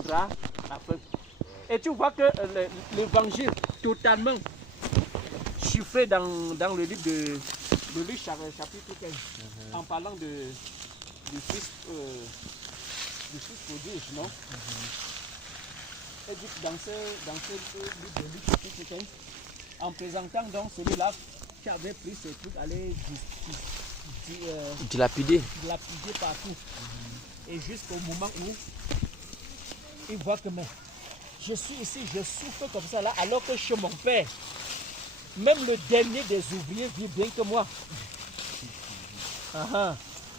viendra après. Et tu vois que l'évangile totalement chiffré dans le livre de Luc chapitre 15, en parlant du fils prodige, non? Et dans ce livre de Luc chapitre 15, en présentant donc celui-là qui avait pris ses trucs, aller dilapider partout. Et jusqu'au moment où il voit que je suis ici, je souffre comme ça là, alors que chez mon père, même le dernier des ouvriers vit bien que moi.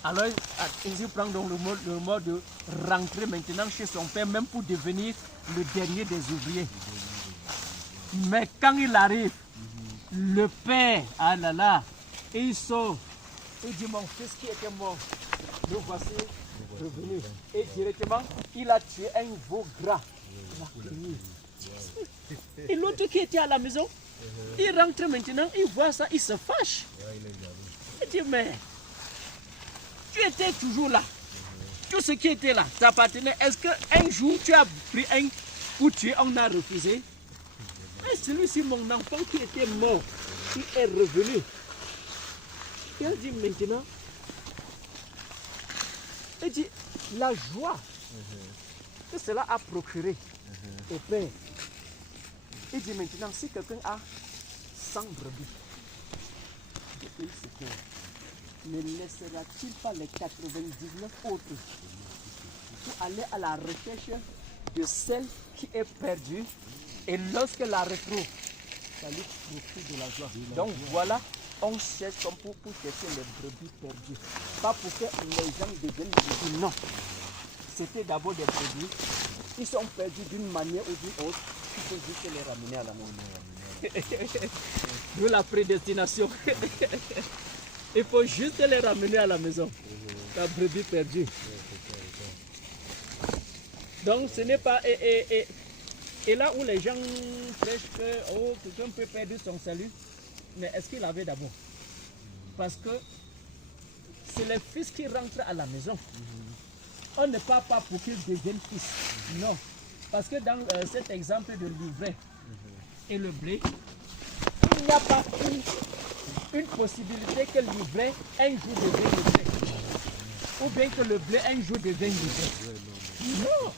Alors il prend donc le mot de rentrer maintenant chez son père, même pour devenir le dernier des ouvriers. Mais quand il arrive, le père, ah là là, il sort, il dit mon fils qui était mort, le voici revenu. Et directement, il a tué un veau gras. Et l'autre qui était à la maison, il rentre maintenant, il voit ça, il se fâche. Il dit mais tu étais toujours là. Tout ce qui était là t'appartenait. Est-ce qu'un jour tu as pris un pour tuer, on a refusé? Et celui-ci, mon enfant qui était mort, il est revenu. Il a dit maintenant, il dit la joie que cela a procuré au Père. Il dit maintenant, si quelqu'un a 100 brebis, ne laissera-t-il pas les 99 autres pour aller à la recherche de celle qui est perdue, et lorsque la retrouve, ça lui procure de la joie. Donc voilà, on cherche comme pour chercher les brebis perdues. Pas pour que les gens deviennent brebis, non. C'était d'abord des brebis. Ils sont perdus d'une manière ou d'une autre. Il faut juste les ramener à la maison. D'où la prédestination. Il faut juste les ramener à la maison. La brebis perdue. Donc ce n'est pas... Et là où les gens prêchent que quelqu'un peut perdre son salut, mais est-ce qu'il avait d'abord? Parce que c'est les fils qui rentrent à la maison. On ne parle pas pour qu'ils deviennent fils. Non. Parce que dans cet exemple de l'ivraie et le blé, il n'y a pas une possibilité que l'ivraie un jour devienne livraie. Ou bien que le blé un jour devienne livraie. Non.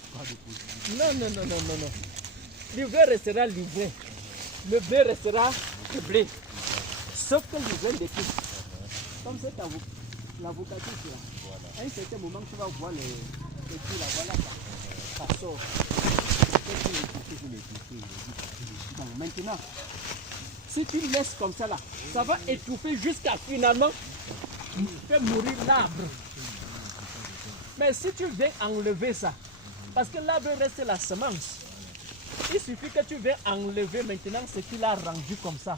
Non. L'ivraie restera livré. Le blé restera le blé. Sauf que l'ivraie décline. Comme c'est l'avocature là. À un certain moment, tu vas voir les trucs là, voilà, ça sort. Bon, maintenant, si tu laisses comme ça là, ça va étouffer jusqu'à finalement faire mourir l'arbre. Mais si tu viens enlever ça, parce que l'arbre reste la semence, il suffit que tu viennes enlever maintenant ce qu'il a rendu comme ça.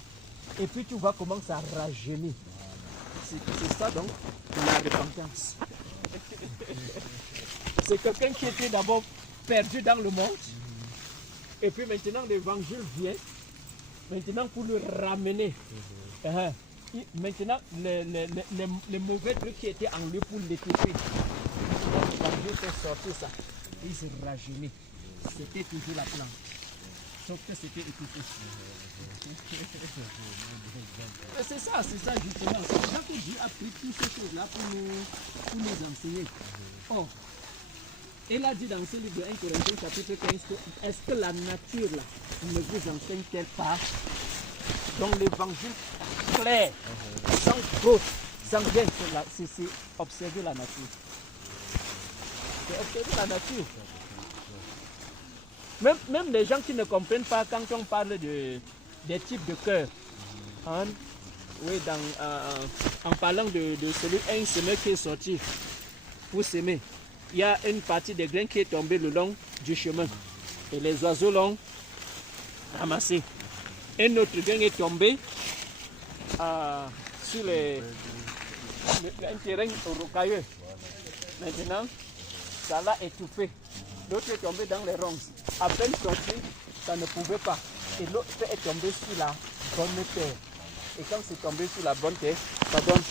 Et puis tu vois comment ça rajeunit. C'est ça donc la repentance. C'est quelqu'un qui était d'abord perdu dans le monde. Et puis maintenant l'évangile vient. Maintenant pour le ramener. Maintenant les mauvais trucs qui étaient en lui pour l'étouffer. L'évangile fait sortir ça. Il se rajeunit. C'était toujours la plante. Sauf que c'était étouffé. C'est ça justement. C'est pour ça que Dieu a pris toutes ces choses-là pour nous enseigner. Oh, il a dit dans ce livre de 1 Corinthiens chapitre 15 que est-ce que la nature là ne vous enseigne-t-elle pas? Donc l'évangile clair, sans faute, sans rien, c'est observer la nature. C'est observer la nature. Même les gens qui ne comprennent pas quand on parle des types de cœur. Hein? Oui, en parlant de celui, un semeur qui est sorti pour s'aimer. Il y a une partie des grains qui est tombée le long du chemin. Et les oiseaux l'ont ramassé. Un autre grain est tombé sur un terrain rocailleux. Maintenant, ça l'a étouffé. L'autre est tombé dans les ronces. À peine sorti, ça ne pouvait pas. Et l'autre est tombé sur la bonne terre. Et quand c'est tombé sur la bonne terre, ça donne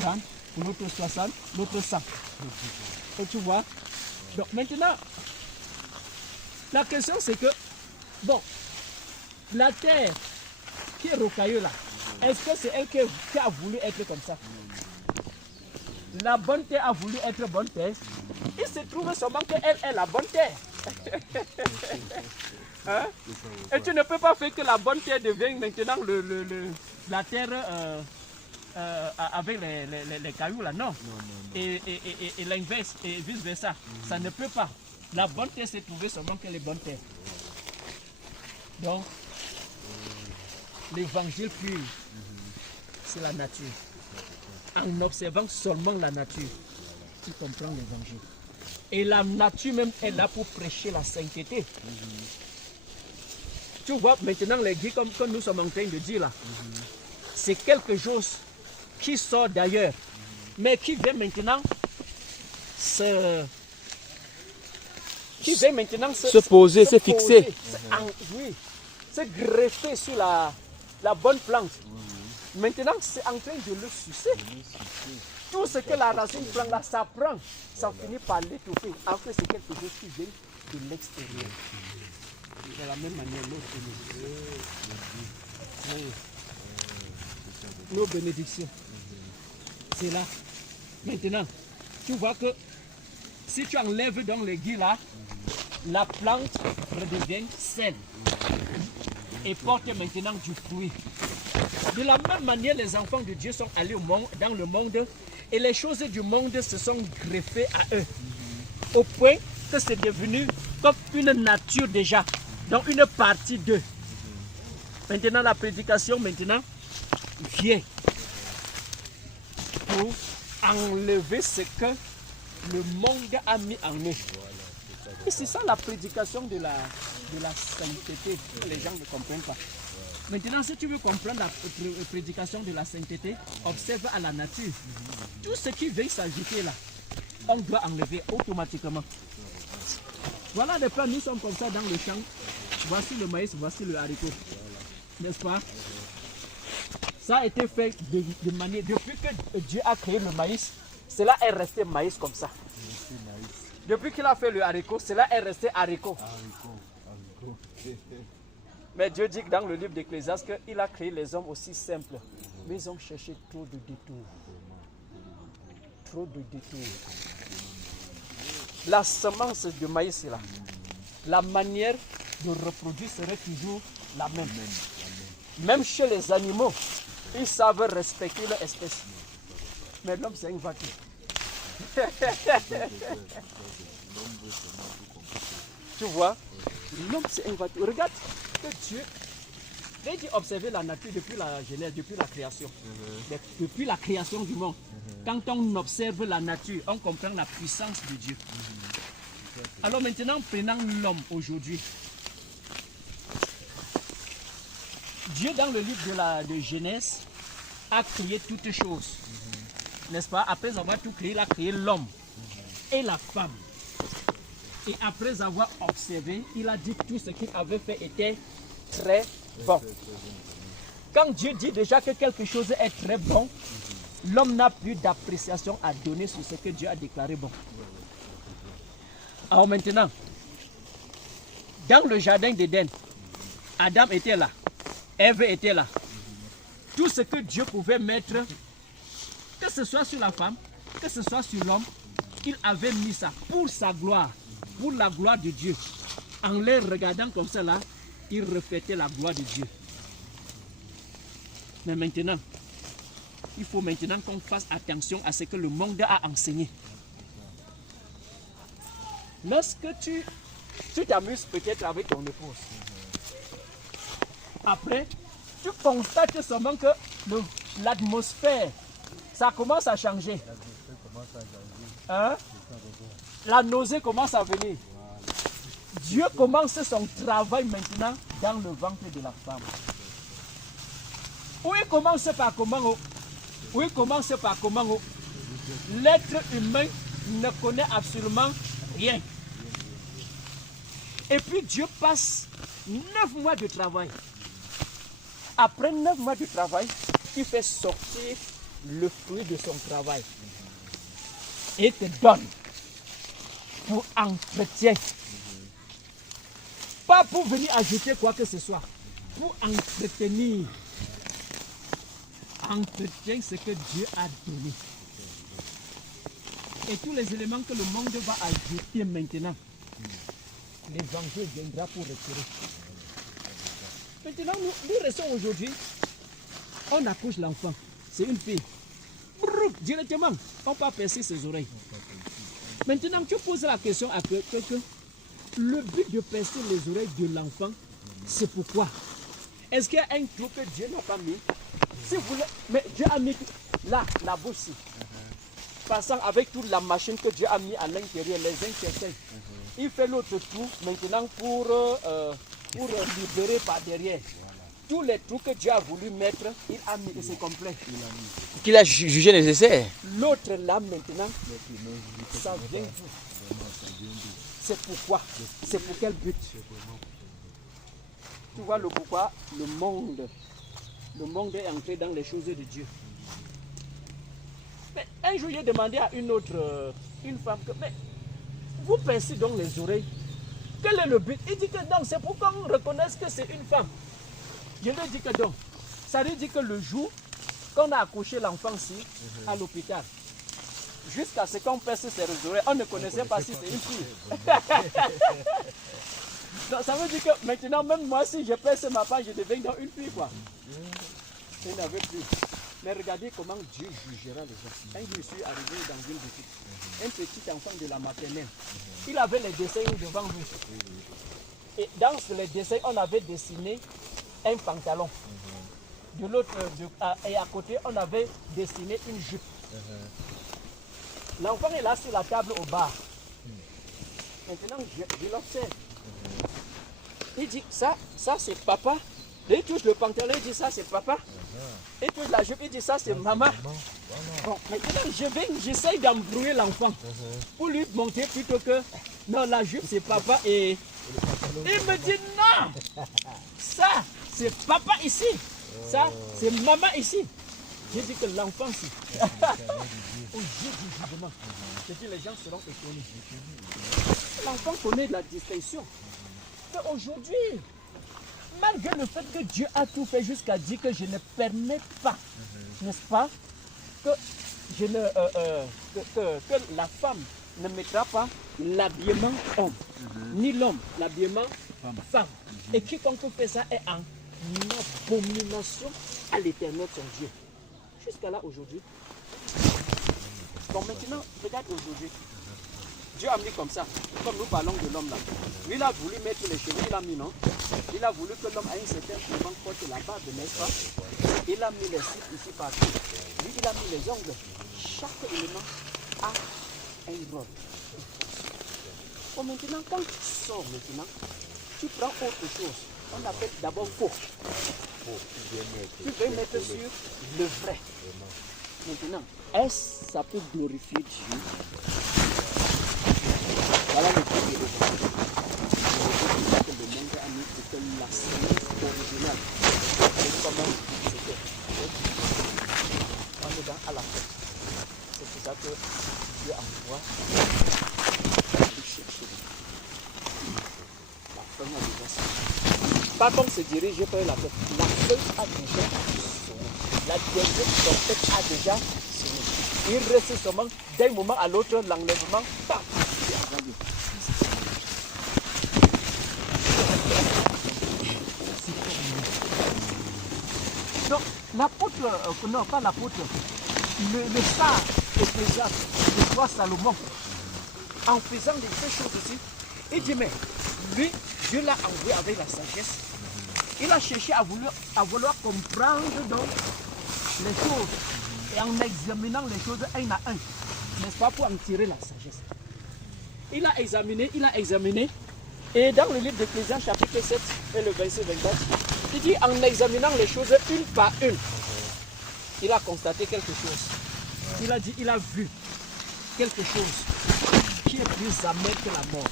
30, l'autre 60, l'autre 100. Et tu vois, donc maintenant, La question c'est que, bon, la terre qui est rocailleuse là, est-ce que c'est elle qui a voulu être comme ça? La bonne terre a voulu être bonne terre. Il se trouve seulement qu'elle est la bonne terre. Hein? Et tu ne peux pas faire que la bonne terre devienne maintenant la terre avec les cailloux là, non. Et l'inverse, et vice versa. Ça ne peut pas. La bonne terre s'est trouvée seulement que les bonnes terres. Donc, l'évangile pur, c'est la nature. En observant seulement la nature, tu comprends l'évangile. Et la nature même est là pour prêcher la sainteté. Tu vois maintenant les guides comme nous sommes en train de dire là, c'est quelque chose qui sort d'ailleurs, mais qui vient maintenant se poser, se fixer, oui, se greffer sur la bonne plante. Maintenant, c'est en train de le sucer. Tout ce que la racine prend là, ça prend, ça finit par l'étouffer. Après, c'est quelque chose qui vient de l'extérieur. De la même manière, nos bénédictions. C'est là. Maintenant, tu vois que si tu enlèves donc les guilles là, la plante redevient saine et porte maintenant du fruit. De la même manière, les enfants de Dieu sont allés dans le monde et les choses du monde se sont greffées à eux. Au point que c'est devenu comme une nature déjà, donc une partie d'eux. Maintenant, la prédication vient pour enlever ce que le monde a mis en eux. Et c'est ça la prédication de la sainteté que les gens ne comprennent pas. Maintenant, si tu veux comprendre la prédication de la sainteté, observe à la nature. Tout ce qui vient s'ajouter là, on doit enlever automatiquement. Voilà des plans, nous sommes comme ça dans le champ. Voici le maïs, voici le haricot. N'est-ce pas? Ça a été fait de manière... Depuis que Dieu a créé le maïs, cela est resté maïs comme ça. Depuis qu'il a fait le haricot, cela est resté haricot. Mais Dieu dit dans le livre d'Ecclésiaste qu'il a créé les hommes aussi simples. Mais ils ont cherché trop de détours. Trop de détours. La semence de maïs est là. La manière de reproduire serait toujours la même. Même chez les animaux, ils savent respecter leur espèce. Mais l'homme, c'est une vacuum. Tu vois, l'homme, c'est une vacuum. Regarde que Dieu, dès qu'il observait la nature depuis la genèse, depuis la création, depuis la création du monde, quand on observe la nature, on comprend la puissance de Dieu. Alors maintenant, prenant l'homme aujourd'hui, Dieu dans le livre de Genèse a créé toutes choses, n'est-ce pas? Après avoir tout créé, il a créé l'homme et la femme. Et après avoir observé, il a dit que tout ce qu'il avait fait était très bon. Quand Dieu dit déjà que quelque chose est très bon, l'homme n'a plus d'appréciation à donner sur ce que Dieu a déclaré bon. Alors maintenant, dans le jardin d'Éden, Adam était là, Ève était là. Tout ce que Dieu pouvait mettre, que ce soit sur la femme, que ce soit sur l'homme, il avait mis ça pour sa gloire, pour la gloire de Dieu. En les regardant comme ça là, il reflétait la gloire de Dieu. Mais maintenant, il faut maintenant qu'on fasse attention à ce que le monde a enseigné. Lorsque tu t'amuses peut-être avec ton épouse, après, tu constates seulement que l'atmosphère, ça commence à changer. Hein? La nausée commence à venir. Dieu commence son travail maintenant dans le ventre de la femme. Où il commence par comment? L'être humain ne connaît absolument rien. Et puis Dieu passe 9 mois de travail. Après 9 mois de travail, il fait sortir le fruit de son travail. Et te donne pour entretien. pas pour venir ajouter quoi que ce soit. Pour entretenir. Entretiens ce que Dieu a donné. Et tous les éléments que le monde va ajouter maintenant, l'évangile viendra pour retirer. Maintenant, nous restons aujourd'hui, on accouche l'enfant, c'est une fille. Brrr, directement, on va percer ses oreilles. Maintenant, tu poses la question à quelqu'un, le but de percer les oreilles de l'enfant, c'est pourquoi? Est-ce qu'il y a un trou que Dieu n'a pas mis? Si vous voulez, mais Dieu a mis là, la bouche. Passant avec toute la machine que Dieu a mis à l'intérieur, les intestins. Il fait l'autre trou maintenant pour libérer par derrière. Tous les trous que Dieu a voulu mettre, il a mis et c'est complet. Qu'il a jugé nécessaire. L'autre là maintenant, ça vient d'où? C'est pourquoi? C'est pour quel but? Tu vois le pourquoi? Le monde est entré dans les choses de Dieu. Mais un jour, j'ai demandé à une femme que, mais vous pincez donc les oreilles. Quel est le but? Il dit que non, c'est pour qu'on reconnaisse que c'est une femme. Je lui ai dit que donc, ça veut dire que le jour qu'on a accouché l'enfant-ci à l'hôpital, jusqu'à ce qu'on perce ses oreilles, on ne connaissait pas si c'est une fille. Donc, ça veut dire que maintenant, même moi, si je perce ma femme, je deviens dans une fille, quoi. Je n'avais plus. Mais regardez comment Dieu jugera les gens. Un jour, je suis arrivé dans une boutique. Un petit enfant de la maternelle. Il avait les dessins devant lui. Et dans les dessins, on avait dessiné un pantalon. De l'autre, et à côté, on avait dessiné une jupe. L'enfant est là sur la table au bar. Maintenant, je l'observe. Il dit, ça c'est papa. Il touche le pantalon, il dit, ça c'est papa. Il touche la jupe, il dit, ça c'est maman. Bon, maintenant, j'essaye d'embrouiller l'enfant pour lui montrer plutôt que, non, la jupe c'est papa et... Il me dit, non, ça c'est papa ici. Ça c'est maman ici. J'ai dit que l'enfant, si. Au jour du jugement, j'ai dit, les gens seront étonnés. L'enfant connaît la distinction. Aujourd'hui, malgré le fait que Dieu a tout fait jusqu'à dire que je ne permets pas, n'est-ce pas, que la femme ne mettra pas l'habillement homme, ni l'homme l'habillement femme. Et quiconque fait ça est en abomination à l'Éternel son Dieu. Jusqu'à là aujourd'hui. Bon, maintenant, regarde aujourd'hui. Dieu a mis comme ça, comme nous parlons de l'homme là. Lui, il a voulu mettre les cheveux, il a mis non. Il a voulu que l'homme ait un certain moment porte la barbe, n'est-ce pas? Il a mis les cils ici partout. Lui, il a mis les ongles. Chaque élément a un rôle. Bon, maintenant, quand tu sors maintenant, tu prends autre chose. On appelle d'abord faux. Tu veux mettre sur le vrai. Maintenant, est-ce que ça peut glorifier Dieu? Voilà le but de l'évangile. Le but que le monde a mis, c'est que la séance originale, c'est comment c'était. On est dans à la fête. C'est pour ça que Dieu envoie pour chercher. La femme a déjà sonné. Pas comme se diriger vers la fête. La fête a déjà sonné. La dernière trompette a déjà sonné. Il reste seulement d'un moment à l'autre l'enlèvement. Bam! Donc, l'apôtre, non pas l'apôtre, le sage Ecclésiaste, le roi Salomon, en faisant les deux choses aussi, il dit, mais lui, Dieu l'a envoyé avec la sagesse. Il a cherché à vouloir comprendre donc les choses et en examinant les choses un à un, n'est-ce pas, pour en tirer la sagesse. Il a examiné, et dans le livre d'Ecclésiaste, chapitre 7 et le verset 24, il dit en examinant les choses une par une, il a constaté quelque chose. Il a dit, il a vu quelque chose qui est plus amer que la mort.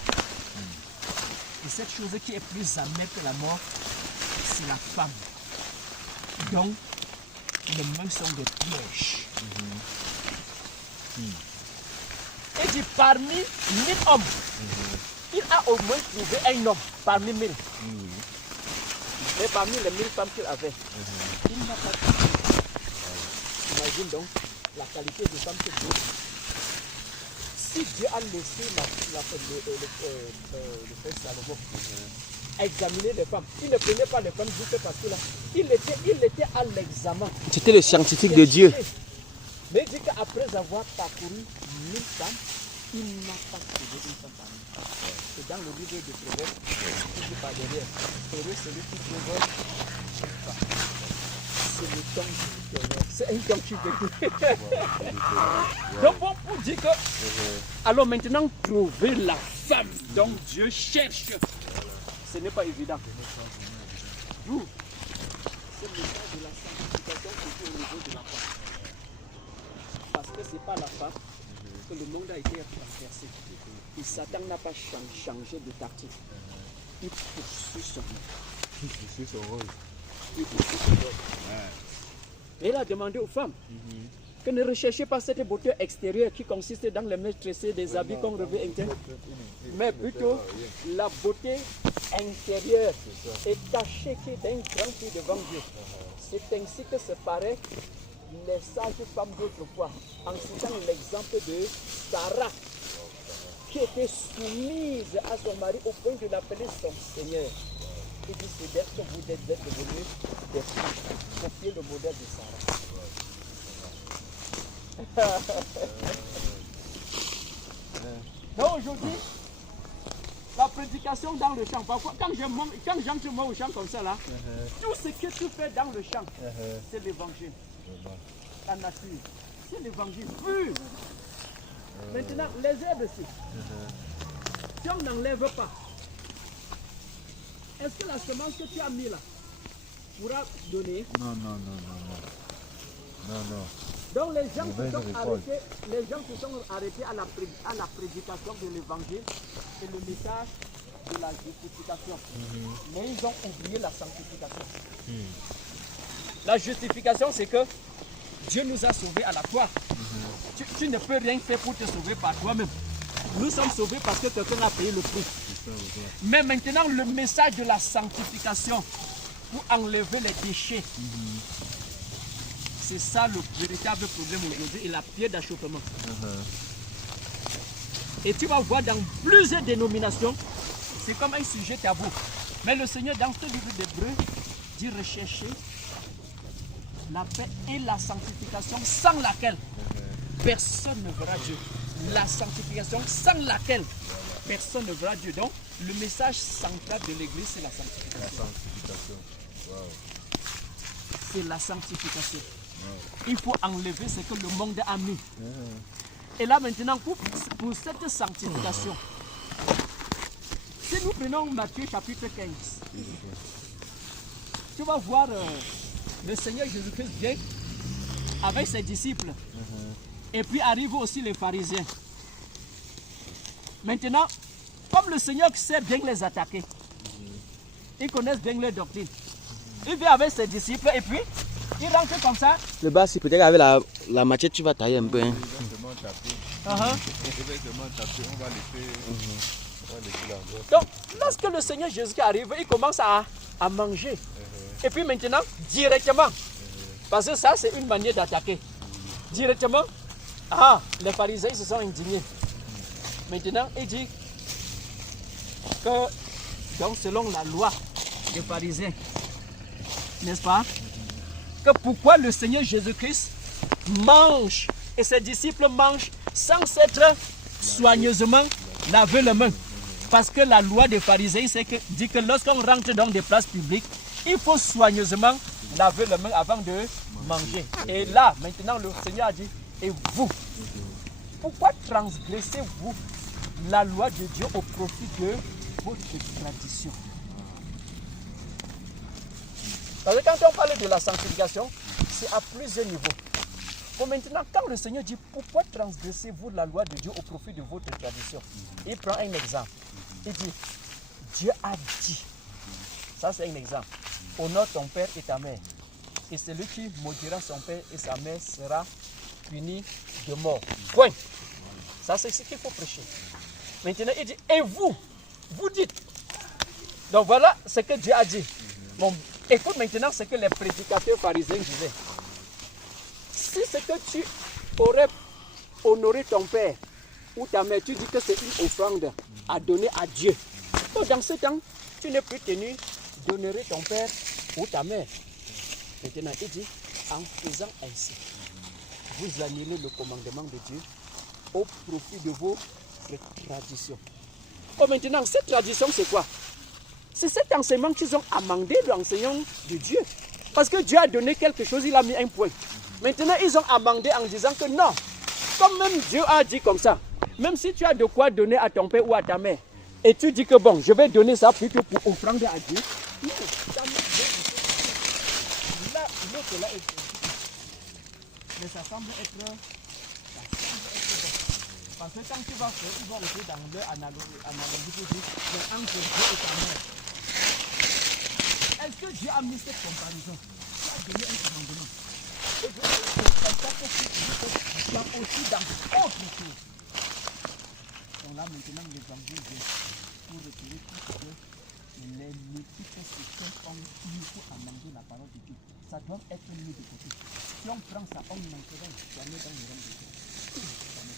Et cette chose qui est plus amère que la mort, c'est la femme. Donc, les mains sont des pièges. Et dit parmi 1000 hommes, il a au moins trouvé un homme parmi 1000. Mais parmi les 1000 femmes qu'il avait, il n'a pas trouvé. Imagine donc la qualité de femme qu'il veut. Si Dieu a laissé le frère Salomon examiner les femmes, il ne prenait pas les femmes juste parce qu'il était à l'examen. C'était le scientifique de Dieu. Mais il dit qu'après avoir parcouru 1000 femmes, il n'a pas trouvé une femme parmi elles. C'est dans le livre de Proverbes, il dit par derrière, heureux celui qui trouve une femme. C'est le temps du Seigneur. C'est un temps qui veut. Donc pour dire que, alors maintenant trouver la femme dont Dieu cherche, ce n'est pas évident. D'où c'est le temps de la sanctification qui est au niveau de la femme. Parce que ce n'est pas la femme que le monde a été renversé. Et Satan n'a pas changé de tactique. Il poursuit son rôle. Il poursuit son rôle. Et il a demandé aux femmes que ne recherchez pas cette beauté extérieure qui consiste dans les mèches tressées, des habits qu'on revêt interne, mais plutôt la beauté intérieure et cachée qui est d'un grand prix devant Dieu. C'est ainsi que se paraît les sages femmes d'autrefois, en citant l'exemple de Sarah, qui était soumise à son mari au point de l'appeler son Seigneur. Il dit, c'est d'être que vous êtes devenus des filles. Copiez le modèle de Sarah. Donc aujourd'hui, la prédication dans le champ, parfois quand j'entre moi au champ comme ça là, tout ce que tu fais dans le champ, c'est l'évangile. La nature, c'est l'évangile pur. Maintenant, les herbes ici, si on n'enlève pas, est-ce que la semence que tu as mis là pourra donner? Non. Donc les gens se sont arrêtés à la prédication de l'évangile et le message de la justification. Mais ils ont oublié la sanctification. La justification, c'est que Dieu nous a sauvés à la croix. Tu ne peux rien faire pour te sauver par toi-même. Nous sommes sauvés parce que quelqu'un a payé le prix. Mais maintenant, le message de la sanctification pour enlever les déchets, c'est ça le véritable problème aujourd'hui et la pierre d'achoppement. Et tu vas voir dans plusieurs dénominations, c'est comme un sujet tabou. Mais le Seigneur, dans ce livre d'Hébreux, dit rechercher la paix et la sanctification sans laquelle personne ne verra Dieu. La sanctification sans laquelle personne ne verra Dieu. Donc, le message central de l'Église, c'est la sanctification. C'est la sanctification. Il faut enlever ce que le monde a mis. Et là maintenant, pour cette sanctification, si nous prenons Matthieu chapitre 15, tu vas voir le Seigneur Jésus-Christ vient avec ses disciples. Et puis arrivent aussi les pharisiens. Maintenant, comme le Seigneur sait bien les attaquer, ils connaissent bien leur doctrine. Il vient avec ses disciples et puis il rentre comme ça. Le bas, si peut-être avec la machette, tu vas tailler un peu. Hein. Donc, lorsque le Seigneur Jésus arrive, il commence à manger. Et puis maintenant, directement, parce que ça c'est une manière d'attaquer. Directement, les pharisiens se sont indignés. Maintenant, il dit que, donc selon la loi des pharisiens, n'est-ce pas, que pourquoi le Seigneur Jésus-Christ mange et ses disciples mangent sans s'être soigneusement lavé les mains. Parce que la loi des pharisiens dit que lorsqu'on rentre dans des places publiques, il faut soigneusement laver les mains avant de manger. Et là, maintenant, le Seigneur a dit, et vous, pourquoi transgressez-vous la loi de Dieu au profit de votre tradition? Parce que quand on parle de la sanctification, c'est à plusieurs niveaux. Bon, maintenant, quand le Seigneur dit, pourquoi transgressez-vous la loi de Dieu au profit de votre tradition? Il prend un exemple. Il dit, Dieu a dit, ça c'est un exemple, honore ton père et ta mère. Et celui qui maudira son père et sa mère sera puni de mort. Point. Ça c'est ce qu'il faut prêcher. Maintenant, il dit, et vous, vous dites. Donc voilà ce que Dieu a dit. Bon, écoute maintenant ce que les prédicateurs pharisiens disaient. Si ce que tu aurais honoré ton père ou ta mère, tu dis que c'est une offrande à donner à Dieu. Donc dans ce temps, tu n'es plus tenu d'honorer ton père ou ta mère. Maintenant, il dit, en faisant ainsi, vous annulez le commandement de Dieu au profit de vos traditions. Oh, maintenant, cette tradition, c'est quoi? C'est cet enseignement qu'ils ont amendé de l'enseignant de Dieu. Parce que Dieu a donné quelque chose, il a mis un point. Maintenant, ils ont amendé en disant que non, comme même Dieu a dit comme ça, même si tu as de quoi donner à ton père ou à ta mère, et tu dis que bon, je vais donner ça plutôt pour offrander à Dieu, non, ça là, l'autre là est... Mais ça semble être bon. Parce que quand tu vas faire, ils vont entrer dans leur analogie pour dire, mais entre Dieu et ta mère. Est-ce que Dieu a mis cette comparaison? Tu as donné un commandement. Et je constate que tu as aussi dans autre chose. Donc là maintenant l'évangile vient pour retirer tout ce que les multiples systèmes ont mis pour amender la parole de Dieu. Ça doit être mis de côté. Si on prend ça, on n'entrera jamais dans le règne de Dieu.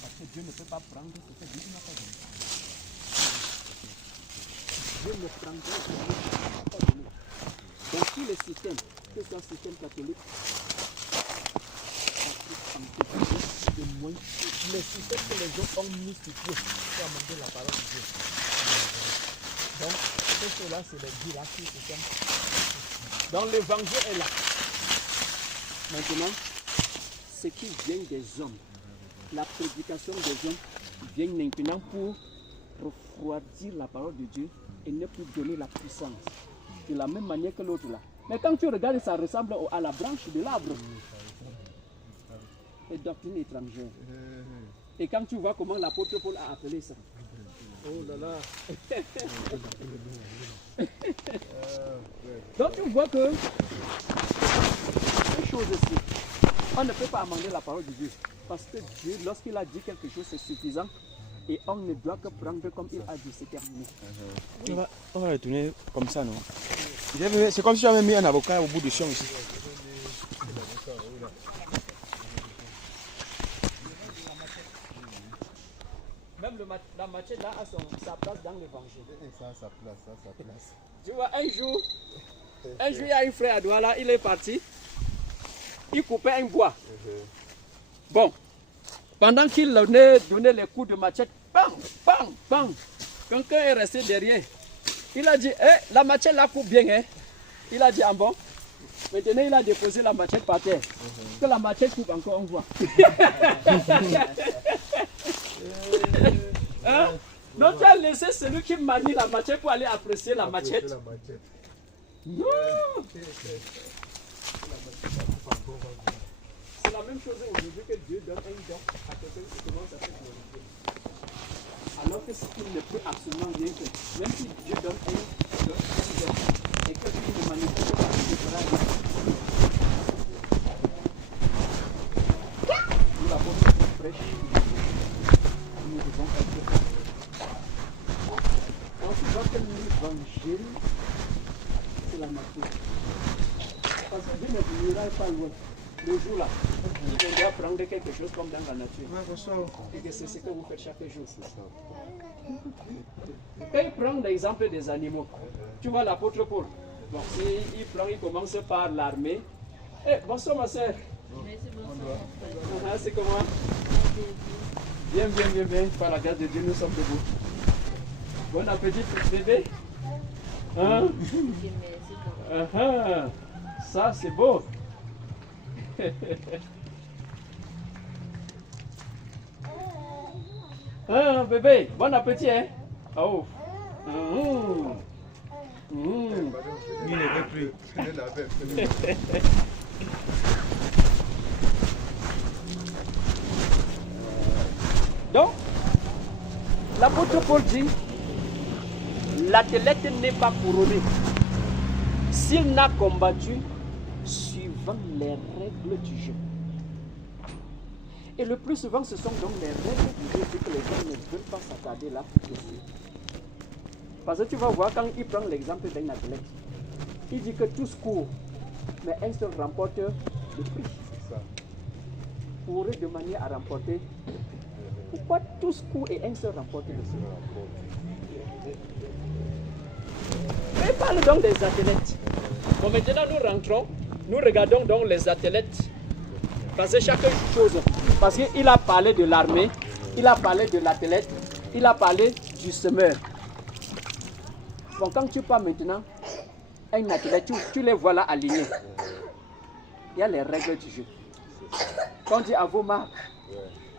Parce que Dieu ne peut pas prendre ce que Dieu n'a pas donné. Dieu ne prendra jamais ce qu'il n'a pas donné. Donc tous les systèmes, que ce soit le système catholique, les systèmes que les gens ont mystifiés pour amender la parole de Dieu. Donc, tout cela, c'est les miracles systèmes. Donc l'évangile est là. Maintenant, ce qui vient des hommes, la prédication des hommes vient maintenant pour refroidir la parole de Dieu et ne plus donner la puissance. De la même manière que l'autre là. Mais quand tu regardes, ça ressemble à la branche de l'arbre. Et doctrine étrangère. Et quand tu vois comment l'apôtre Paul a appelé ça. Oh là là. Donc tu vois que ces choses-ci, on ne peut pas amender la parole de Dieu. Parce que Dieu, lorsqu'il a dit quelque chose, c'est suffisant. Et on ne doit que prendre comme il a dit, c'est terminé. On va retourner comme ça, non? C'est comme si j'avais mis un avocat au bout du champ ici. Même la machette là a sa place dans l'évangile. Ça a sa place. Tu vois, un jour, il y a un frère à Douala, il est parti. Il coupait un bois. Bon, pendant qu'il donnait les coups de machette, bam, bam, bam, quelqu'un est resté derrière. Il a dit, la machette là coupe bien, hein. Il a dit, ah bon. Maintenant, il a déposé la machette par terre. Que la machette coupe encore, on voit. Hein? Donc tu as laissé celui qui manie la machette pour aller apprécier la machette. Non. C'est la même chose aujourd'hui que Dieu donne un don à quelqu'un qui commence à se glorifier. Alors que ce qu'il ne peut absolument rien faire. Même si Dieu donne un don et que tu ne manipule pas, il fera rien. Nous l'avons fait prêche. Nous devons être. On se voit que l'évangile, c'est la nature. Parce que Dieu ne finira pas loin. Le jour là, on doit prendre quelque chose comme dans la nature. Et que c'est ce que vous faites chaque jour. Quand il prend l'exemple des animaux, tu vois l'apôtre Paul. Bon, il prend, il commence par l'armée. Bonsoir ma soeur. C'est comment? Bien. Par la grâce de Dieu, nous sommes debout. Bon appétit, bébé. Hein? Ça, c'est beau. Bébé, bon appétit, hein? Oh. Il ne veut plus. Donc, l'apôtre Paul dit, l'athlète n'est pas couronné s'il n'a combattu suivant les règles du jeu. Et le plus souvent, ce sont donc les règles du jeu que les gens ne veulent pas s'attarder là dessus. Parce que tu vas voir quand il prend l'exemple d'un athlète, il dit que tous courent, mais un seul remporte le prix. C'est ça. Courir de manière à remporter. Pourquoi tous courent et un seul remporte le prix? Mais parle donc des athlètes. Bon, maintenant nous rentrons, nous regardons donc les athlètes. Parce que chaque chose, parce qu'il a parlé de l'armée, il a parlé de l'athlète, il a parlé du semeur. Bon, quand tu parles maintenant, un athlète, tu les vois là alignés. Il y a les règles du jeu. Quand on dit à vos marques,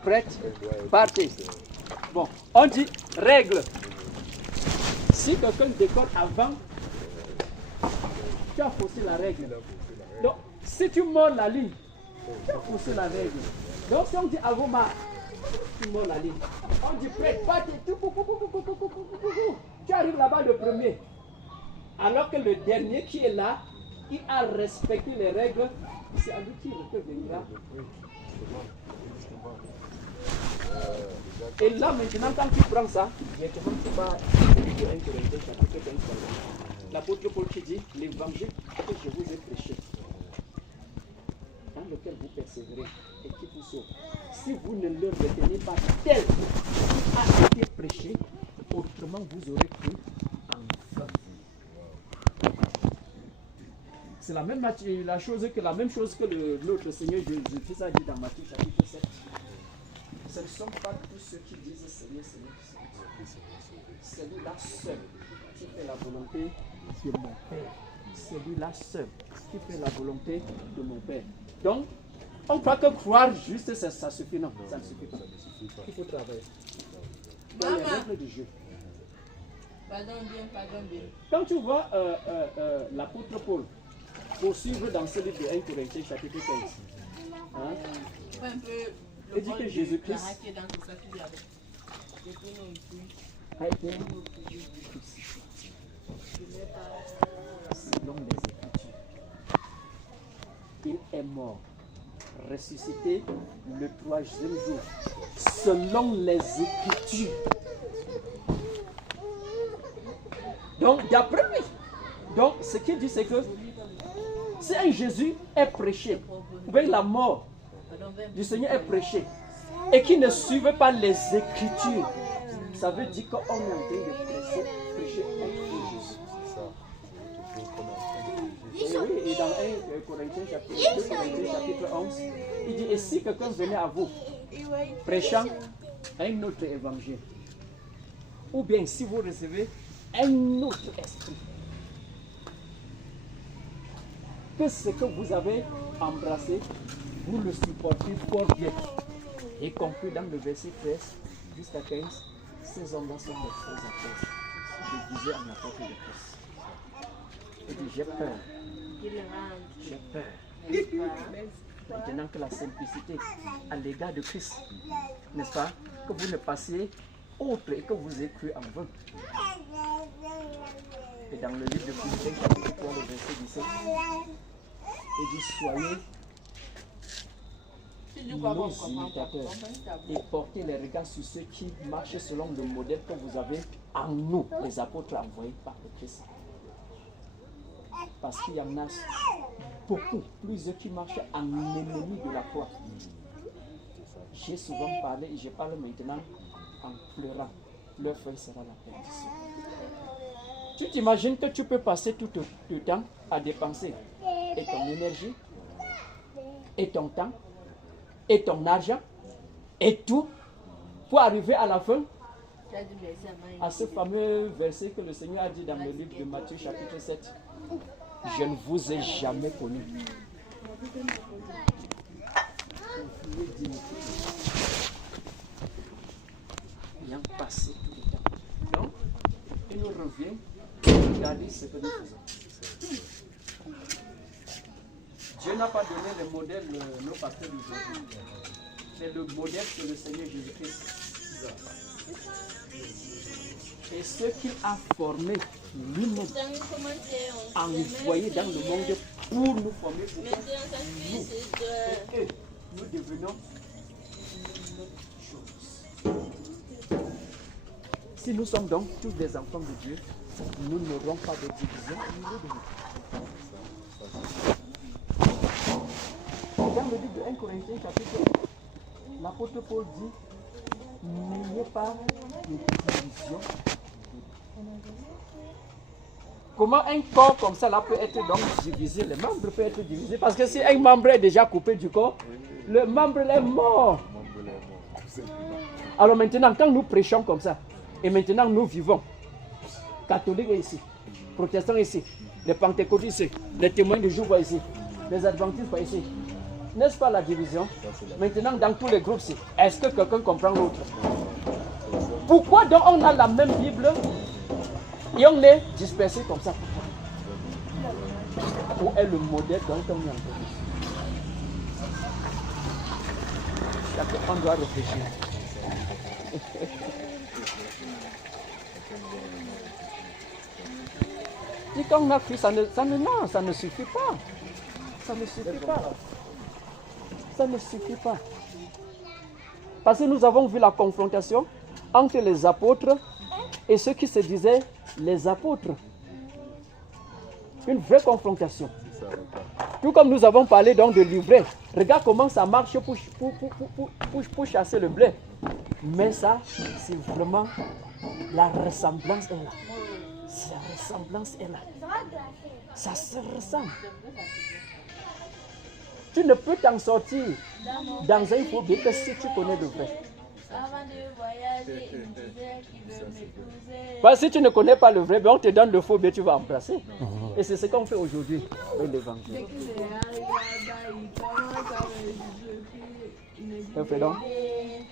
prêtes, partez. Bon, on dit règle. Si quelqu'un décolle avant, tu as faussé la règle. Donc, si tu mords la ligne, tu as faussé la règle. Donc, si on dit à vos marques, tu mords la ligne. On dit prêt, partez. Tu arrives là-bas le premier. Alors que le dernier qui est là, il a respecté les règles. C'est à lui qui reviendra. Et là maintenant, quand tu prends ça, directement tu vas l'apôtre Paul qui dit l'évangile que je vous ai prêché, dans lequel vous persévérez et qui vous sauve. Si vous ne le retenez pas tel qu'il a été prêché, autrement vous aurez cru en vain. C'est la même chose que notre Seigneur Jésus-Christ a dit dans Matthieu chapitre 7. Ce ne sont pas tous ceux qui disent Seigneur, Seigneur, Seigneur. Celui-là seul qui fait la volonté de mon Père. Celui-là seul qui fait la volonté de mon Père. Donc, on croit que croire juste, ça suffit. Non, ça ne suffit pas. Il faut travailler. Dans les règles du jeu. Pardon bien. Quand tu vois l'apôtre Paul poursuivre dans ce livre de 1 Corinthiens chapitre 15, hein, il dit que Jésus-Christ a été crucifié selon les Écritures. Il est mort, ressuscité le 3e jour, selon les Écritures. Donc, d'après lui, donc ce qu'il dit, c'est que si un Jésus est prêché, ou bien la mort du Seigneur est prêché, et qui ne suivait pas les Écritures, ça veut dire qu'on est en train de prêcher un Jésus. Et oui, et dans 1 Corinthiens chapitre 11, il dit, et si quelqu'un venait à vous, prêchant un autre évangile, ou bien si vous recevez un autre esprit, que ce que vous avez embrassé, vous le supportez fort bien. Et compris dans le verset 13 jusqu'à 15, ces hommes-là sont des faux apôtres. Je disais à l'apôtre de Christ. Il dit, j'ai peur. J'ai peur. Maintenant que la simplicité à l'égard de Christ, n'est-ce pas, que vous ne passiez autre et que vous ayez cru en vain. Et dans le livre de Philippiens, chapitre 3, le verset 17, il dit, soyez nos imitateurs et portez les regards sur ceux qui marchent selon le modèle que vous avez en nous, les apôtres envoyés par le Christ. Parce qu'il y en a beaucoup, plusieurs qui marchent en ennemi de la foi. J'ai souvent parlé et je parle maintenant en pleurant. Leur fin sera la perdition. Tu t'imagines que tu peux passer tout le temps à dépenser et ton énergie, et ton temps, et ton argent, et tout, pour arriver à la fin, à ce fameux verset que le Seigneur a dit dans le livre de Matthieu chapitre 7. Je ne vous ai jamais connu. Ayant passé tout le temps. Donc, il nous revient de regarder ce que nous faisons. Dieu n'a pas donné le modèle nos pasteurs d'aujourd'hui. C'est le modèle que le Seigneur Jésus-Christ. Et ce qu'il a formé lui-même, envoyé dans le monde pour nous former, pour nous. Et eux, nous devenons une autre chose. Si nous sommes donc tous des enfants de Dieu, nous n'aurons pas de division au niveau de nous. Dans le livre de 1 Corinthiens chapitre 1, l'apôtre Paul dit, n'ayez pas de division. Comment un corps comme ça là peut être donc divisé? Le membre peut être divisé parce que si un membre est déjà coupé du corps, le membre est mort. Alors maintenant, quand nous prêchons comme ça, et maintenant nous vivons, catholiques ici, protestants ici, les pentecôtistes ici, les témoins de Jéhovah ici, les adventistes ici, n'est-ce pas la division? Maintenant dans tous les groupes ici, est-ce que quelqu'un comprend l'autre? Pourquoi donc on a la même Bible et on est dispersé comme ça? Où est le modèle dont on est en train? On doit réfléchir. Et quand on a pris, ça ne suffit pas. Ça ne suffit pas. Ça ne suffit pas. Parce que nous avons vu la confrontation entre les apôtres et ceux qui se disaient les apôtres. Une vraie confrontation. Tout comme nous avons parlé donc de l'ivraie. Regarde comment ça marche pour chasser le blé. Mais ça, c'est vraiment la ressemblance est là. Si la ressemblance est là, ça se ressemble. Tu ne peux t'en sortir dans un faux bien que si tu connais le vrai. Avant de voyager, il me disait qu'il veut m'épouser. Parce que si tu ne connais pas le vrai, ben on te donne le faux bien, tu vas embrasser. Et c'est ce qu'on fait aujourd'hui dans l'évangile.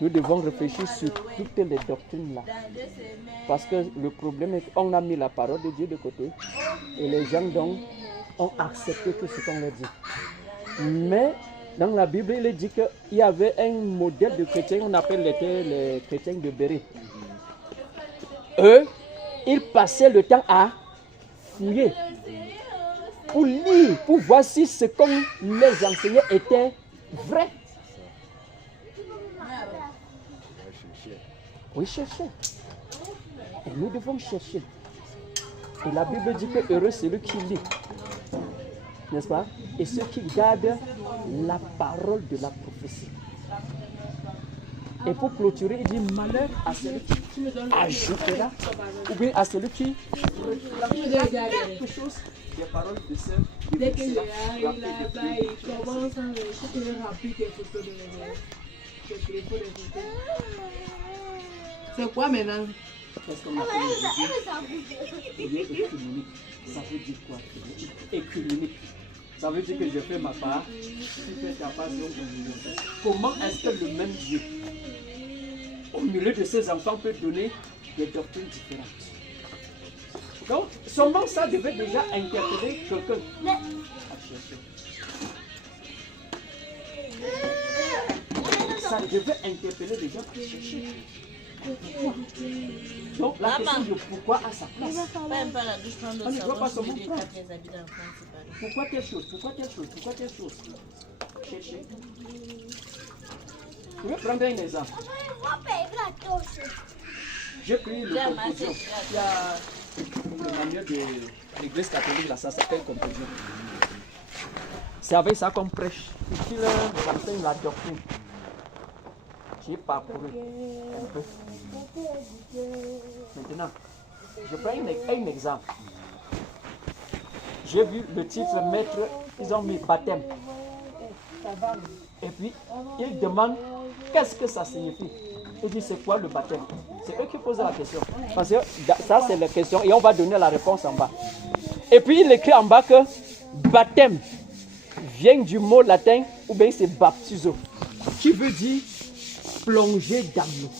Nous devons réfléchir sur toutes les doctrines là. Parce que le problème est qu'on a mis la parole de Dieu de côté et les gens donc ont accepté tout ce qu'on leur dit. Mais dans la Bible, il est dit qu'il y avait un modèle de chrétiens, on appelle les chrétiens de Béret. Eux, ils passaient le temps à fouiller, pour lire, pour voir si ce qu'on les enseignait était vrai. Oui, chercher. Et nous devons chercher. Et la Bible dit que heureux c'est celui qui lit. N'est-ce pas? Et ceux qui gardent la parole de la prophétie. Et pour clôturer, il dit malheur à celui qui ajoutera, ou bien à celui qui retirera quelque chose des paroles de ceux qui Dès que j'arrive là-bas, il commence à me remplir des photos de mes C'est quoi maintenant? Qu'est-ce qu'on appelle écuménique? Ça veut dire quoi? Écuménique. Ça veut dire que je fais ma part, tu fais ta part, comment est-ce que le même Dieu, au milieu de ses enfants, peut donner des doctrines différentes? Donc, seulement ça devait déjà interpeller quelqu'un à chercher. Ça devait interpeller les gens à chercher. Pourquoi? Donc la question de pourquoi à sa place. On ne doit pas seulement prendre. Pourquoi telle chose? Pourquoi telle chose? Pourquoi telle chose? Chercher. Je vais prendre un exemple. J'ai pris le composition. Il y a le manuel de l'église catholique, là, ça s'appelle composition. C'est avec ça qu'on prêche. Et qu'il enseigne la doctrine. J'ai parcouru un peu. Maintenant, je prends un exemple. J'ai vu le titre maître, ils ont mis baptême. Et puis, ils demandent qu'est-ce que ça signifie. Ils disent c'est quoi le baptême? C'est eux qui posent la question. Parce que ça c'est la question et on va donner la réponse en bas. Et puis il écrit en bas que baptême vient du mot latin ou bien c'est baptizo, qui veut dire plonger dans l'eau.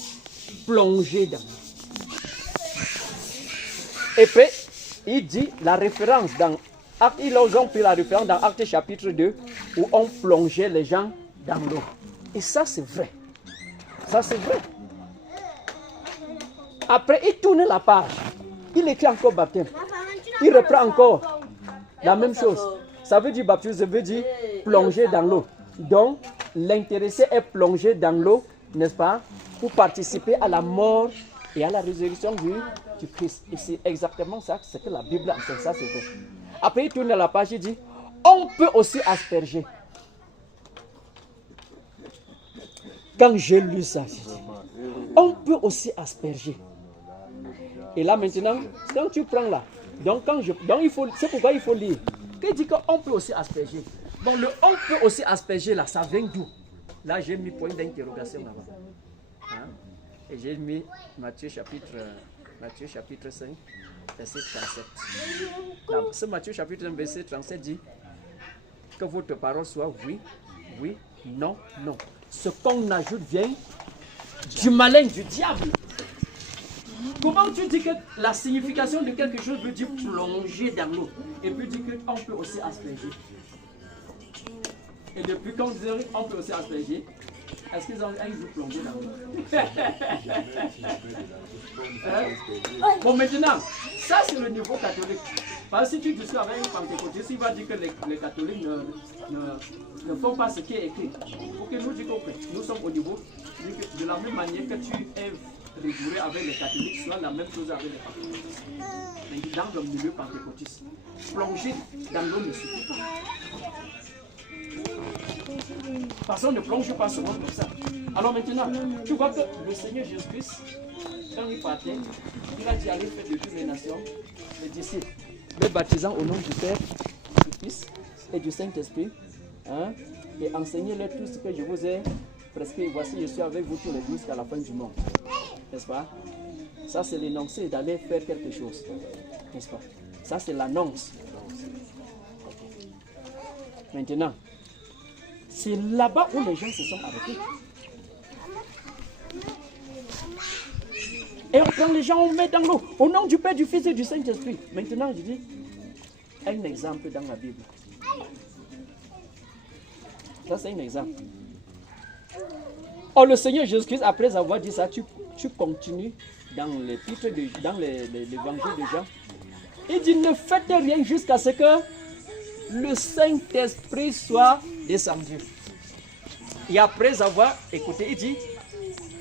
Plonger dans l'eau. Et puis, il dit la référence dans Actes, ils ont pris la référence dans Actes chapitre 2, où on plongeait les gens dans l'eau. Et ça, c'est vrai. Ça, c'est vrai. Après, il tourne la page. Il écrit encore baptême. Il reprend encore la même chose. Ça veut dire baptême, ça veut dire plonger dans l'eau. Donc, l'intéressé est plongé dans l'eau, n'est-ce pas, pour participer à la mort et à la résurrection du Christ. Et c'est exactement ça, ce que la Bible enseigne, ça c'est vrai. Après il tourne à la page, il dit, on peut aussi asperger. Quand j'ai lu ça, j'ai dit, on peut aussi asperger. Et là maintenant, quand tu prends là, c'est pourquoi il faut lire. Qui dit qu'on peut aussi asperger? Bon, le on peut aussi asperger là, ça vient d'où? Là, j'ai mis point d'interrogation là-bas. Hein? Et j'ai mis Matthieu chapitre 5, verset 37. Là, ce Matthieu chapitre 5, verset 37 dit que votre parole soit oui, oui, non, non. Ce qu'on ajoute vient du malin, du diable. Comment tu dis que la signification de quelque chose veut dire plonger dans l'eau et puis dire qu'on peut aussi asperger? Et depuis quand vous dites on peut aussi asperger, est-ce qu'ils ont plongé dans l'eau? Bon, maintenant, ça c'est le niveau catholique. Parce que si tu discutes avec un pentecôtiste, il va dire que les catholiques ne font pas ce qui est écrit. Pour que nous disions que nous sommes au niveau de la même manière que tu es rigoureux avec les catholiques, soit la même chose avec les catholiques. Mais dans le milieu pentecôtiste, plonger dans l'eau ne suffit pas. Parce qu'on ne plonge pas souvent comme ça. Alors maintenant, tu vois que le Seigneur Jésus-Christ, quand il partait, il a dit aller faire de toutes les nations, les disciples, les baptisant au nom du Père, du Fils et du Saint-Esprit, hein, et enseignez-leur tout ce que je vous ai prescrit. Voici, je suis avec vous tous les jours jusqu'à la fin du monde. N'est-ce pas? Ça, c'est l'énoncé d'aller faire quelque chose. N'est-ce pas? Ça, c'est l'annonce. Maintenant, c'est là-bas où les gens se sont arrêtés. Et on prend les gens, on met dans l'eau. Au nom du Père, du Fils et du Saint-Esprit. Maintenant, je dis un exemple dans la Bible. Ça, c'est un exemple. Oh, le Seigneur Jésus-Christ, après avoir dit ça, tu continues dans l'épître, dans l'évangile de Jean. Il dit, ne faites rien jusqu'à ce que le Saint-Esprit soit descendu. Et après avoir écouté, il dit,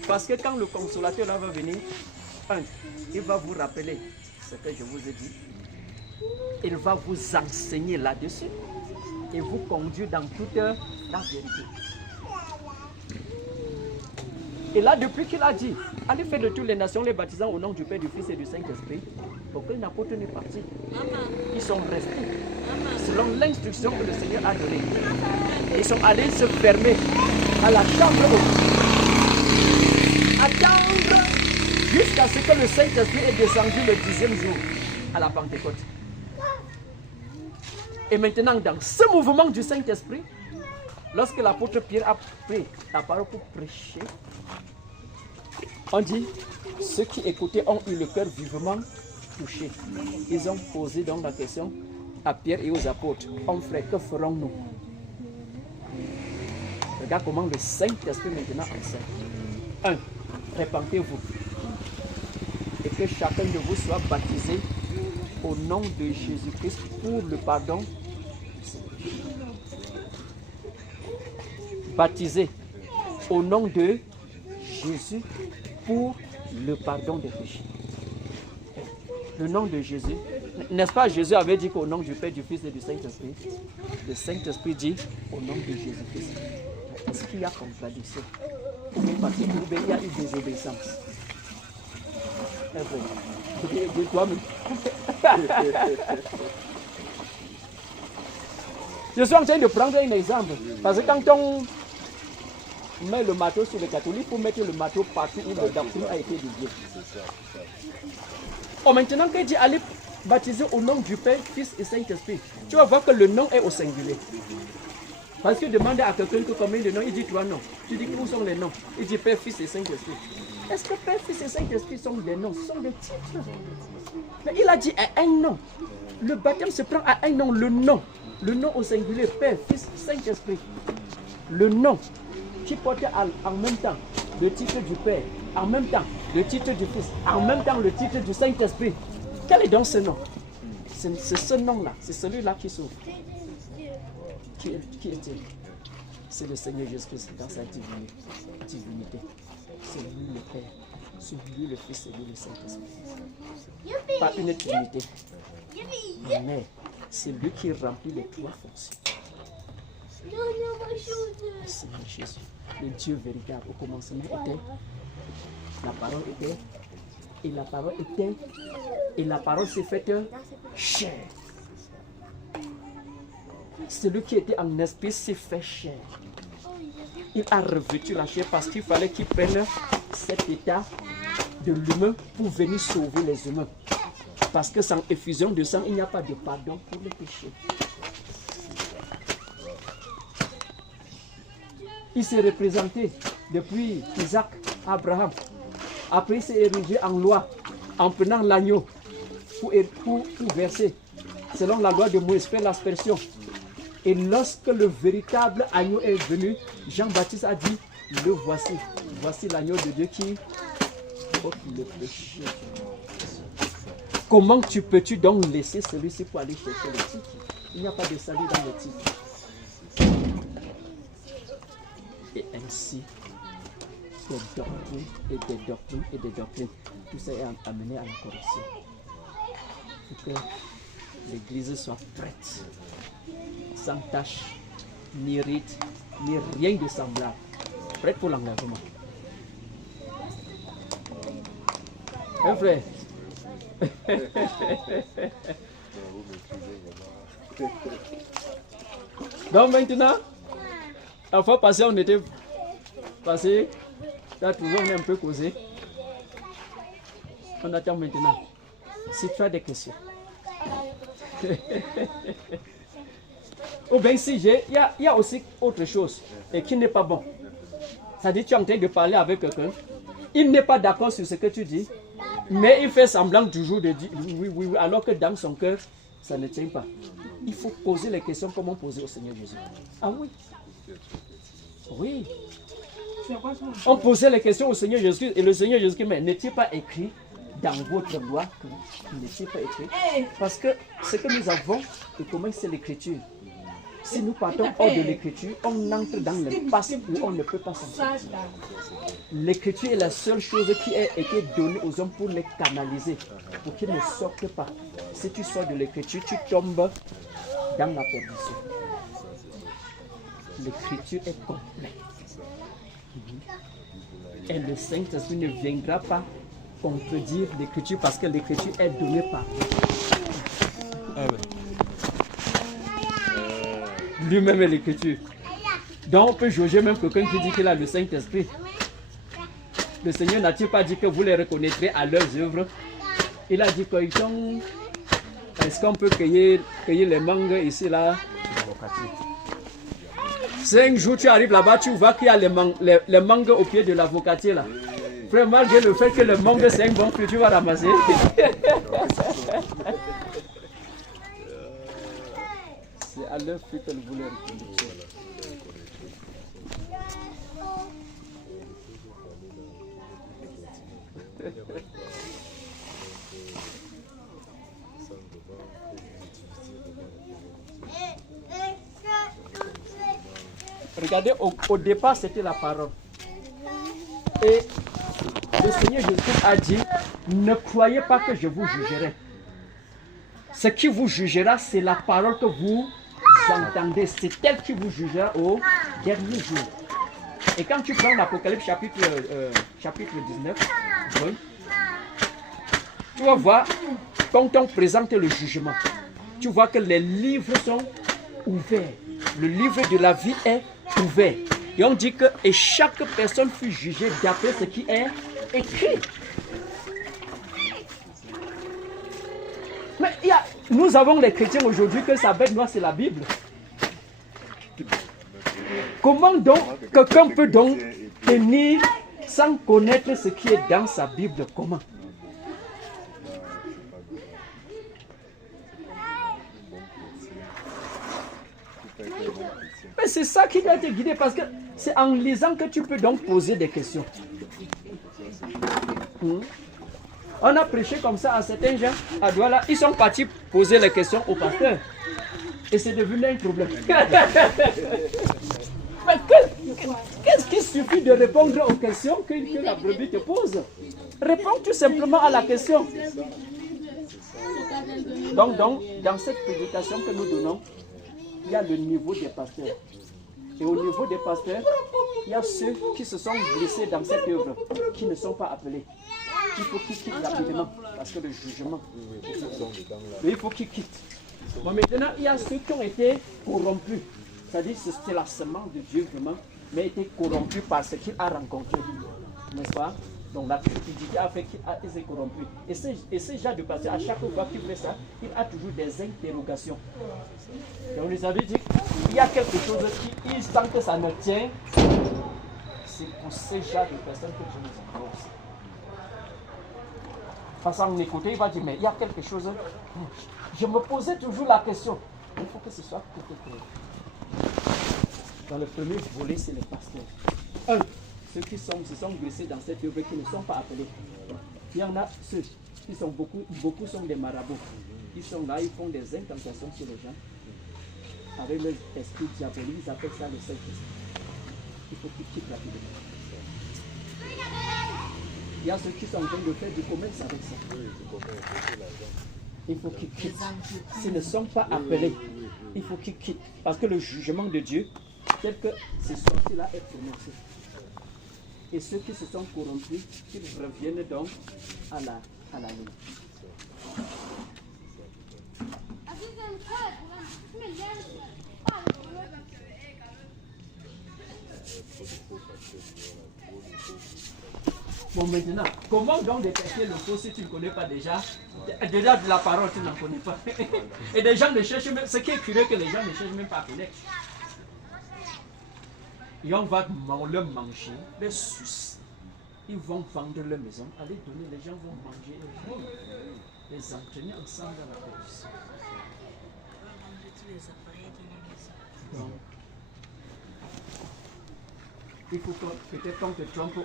parce que quand le consolateur là va venir, il va vous rappeler ce que je vous ai dit. Il va vous enseigner là-dessus et vous conduire dans toute la vérité. Et là, depuis qu'il a dit, allez faire de toutes les nations, les baptisant au nom du Père, du Fils et du Saint-Esprit, aucun n'apôtre n'est parti. Ils sont restés selon l'instruction que le Seigneur a donnée. Ils sont allés se fermer à la chambre haute. Attendre jusqu'à ce que le Saint-Esprit ait descendu le 10e jour à la Pentecôte. Et maintenant, dans ce mouvement du Saint-Esprit, lorsque l'apôtre Pierre a pris la parole pour prêcher, on dit, ceux qui écoutaient ont eu le cœur vivement touché. Ils ont posé donc la question à Pierre et aux apôtres. Hommes frères, que ferons-nous? Regarde comment le Saint-Esprit maintenant enseigne. 1. Répentez-vous. Et que chacun de vous soit baptisé au nom de Jésus-Christ pour le pardon. Baptisé au nom de Jésus pour le pardon des péchés. Le nom de Jésus. N'est-ce pas, Jésus avait dit qu'au nom du Père, du Fils et du Saint-Esprit. Le Saint-Esprit dit au nom de Jésus-Christ. Est-ce qu'il y a contradiction? Ou bien parce qu'il y a eu désobéissance? De toi-même. Je suis en train de prendre un exemple. Parce que quand on met le marteau sur les catholiques, il faut mettre le marteau partout où la doctrine a été dédiée. Oh, maintenant que dit allez baptiser au nom du Père, Fils et Saint-Esprit, tu vas voir que le nom est au singulier. Parce que demande à quelqu'un que combien de noms, il dit 3 noms. Tu dis où sont les noms? Il dit Père, Fils et Saint-Esprit. Est-ce que Père, Fils et Saint-Esprit sont des noms? Ce sont des titres. Mais il a dit à un nom. Le baptême se prend à un nom, le nom. Le nom au singulier, Père, Fils, Saint-Esprit. Le nom qui porte en même temps le titre du Père, en même temps le titre du Fils, en même temps le titre du Saint-Esprit. Quel est donc ce nom? C'est ce nom-là, c'est celui-là qui s'ouvre. Qui est-il? c'est le Seigneur Jésus-Christ dans sa divinité. C'est lui le Père, c'est lui le Fils et lui le Saint-Esprit. Pas une trinité, mais c'est lui qui remplit les trois fonctions. Le Seigneur Jésus, le Dieu véritable, au commencement était, la parole était, et la parole était, et la parole s'est faite chair. Celui qui était en esprit s'est fait chair. Il a revêtu la chair parce qu'il fallait qu'il prenne cet état de l'humain pour venir sauver les humains. Parce que sans effusion de sang, il n'y a pas de pardon pour le péché. Il s'est représenté depuis Isaac, Abraham. Après, il s'est érigé en loi en prenant l'agneau pour verser, selon la loi de Moïse, faire l'aspersion. Et lorsque le véritable agneau est venu, Jean-Baptiste a dit, le voici. Voici l'agneau de Dieu qui ôte le péché. Comment peux-tu donc laisser celui-ci pour aller chercher le titre? Il n'y a pas de salut dans le titre. Et ainsi, des doctrines et des doctrines et des doctrines, tout ça est amené à la corruption. Pour que l'Église soit prête, sans tache, ni rite, ni rien de semblable, prête pour l'engagement. Hein, frère? Donc maintenant, la fois passée, on était passé, là toujours on est un peu causé. On attend maintenant. Si tu as des questions. Ou bien si il y a aussi autre chose et qui n'est pas bon. C'est-à-dire tu es en train de parler avec quelqu'un, il n'est pas d'accord sur ce que tu dis, mais il fait semblant toujours de dire oui, alors que dans son cœur, ça ne tient pas. Il faut poser les questions comme on posait au Seigneur Jésus. Ah oui. Oui. On posait les questions au Seigneur Jésus et le Seigneur Jésus, mais n'est-il pas écrit dans votre loi que n'est-il pas écrit? Parce que ce que nous avons, et comment c'est l'écriture. Si nous partons hors de l'écriture, on entre dans l'impasse où on ne peut pas s'en sortir. L'écriture est la seule chose qui a été donnée aux hommes pour les canaliser, pour qu'ils ne sortent pas. Si tu sors de l'écriture, tu tombes dans la perdition. L'écriture est complète. Et le Saint-Esprit ne viendra pas contredire l'écriture parce que l'écriture est donnée par lui-même est l'écriture. Donc on peut juger même quelqu'un qui dit qu'il a le Saint-Esprit. Le Seigneur n'a-t-il pas dit que vous les reconnaîtrez à leurs œuvres? Il a dit qu'ils sont... Est-ce qu'on peut cueillir les mangues ici, là? 5 jours, tu arrives là-bas, tu vois qu'il y a les mangues au pied de l'avocatier là. Frère, malgré le fait que le mangue c'est un bon fruit, tu vas ramasser. C'est à leur fruit qu'elle voulait reconnaître. Regardez, au départ, c'était la parole. Et le Seigneur Jésus a dit, ne croyez pas que je vous jugerai. Ce qui vous jugera, c'est la parole que vous entendez. C'est elle qui vous jugera au dernier jour. Et quand tu prends l'Apocalypse chapitre 19, oui, tu vas voir, quand on présente le jugement, tu vois que les livres sont ouverts. Le livre de la vie est ouvert. Et on dit que et chaque personne fut jugée d'après ce qui est écrit. Mais nous avons les chrétiens aujourd'hui que sa bête noire c'est la Bible. Comment donc quelqu'un peut donc tenir sans connaître ce qui est dans sa Bible? Comment? Mais c'est ça qui doit te guider parce que c'est en lisant que tu peux donc poser des questions. On a prêché comme ça à certains gens à Douala, ils sont partis poser les questions au pasteur. Et c'est devenu un problème. Mais qu'est-ce qui suffit de répondre aux questions que la brebis te pose? Réponds tout simplement à la question. Donc, dans cette prédication que nous donnons, il y a le niveau des pasteurs. Et au niveau des pasteurs, il y a ceux qui se sont glissés dans cette œuvre, qui ne sont pas appelés. Il faut qu'ils quittent rapidement, parce que le jugement, il faut qu'ils quittent. Bon, maintenant, il y a ceux qui ont été corrompus. C'est-à-dire que c'est la semence de Dieu vraiment, mais été corrompu par ce qu'il a rencontré. N'est-ce pas? Donc la cupidité a fait qu'il été corrompu. Et ce genre de pasteur, à chaque fois qu'il fait ça, il a toujours des interrogations. Et on les avait dit qu'il y a quelque chose qui, il sent que ça ne tient. C'est pour ce genre de personnes que je nous annonce. Parce qu'en écoutant, il va dire, mais il y a quelque chose. Je me posais toujours la question. Il faut que ce soit tout clair. Dans le premier volet, c'est les pasteurs. Ceux qui se sont glissés dans cette œuvre qui ne sont pas appelés. Il y en a ceux qui sont beaucoup sont des marabouts. Ils sont là, ils font des incantations sur les gens. Avec leur esprit diabolique, ils appellent ça le Saint-Esprit. Il faut qu'ils quittent rapidement. Il y a ceux qui sont en train de faire du commerce avec ça. Il faut qu'ils quittent. S'ils ne sont pas appelés, il faut qu'ils quittent. Parce que le jugement de Dieu, tel que ces sorties-là est prononcé. Et ceux qui se sont corrompus, ils reviennent donc à la ligne. Bon, maintenant, comment donc détecter le faux si tu ne connais pas déjà? Déjà de la parole, tu n'en connais pas. Et les gens ne cherchent même, ce qui est curieux que les gens ne cherchent même pas à connaître. Et on va leur manger, les suces. Ils vont vendre leur maison, aller donner, les gens vont manger, ils vont les entraîner ensemble dans la police. Donc, il faut peut-être qu'on te trompe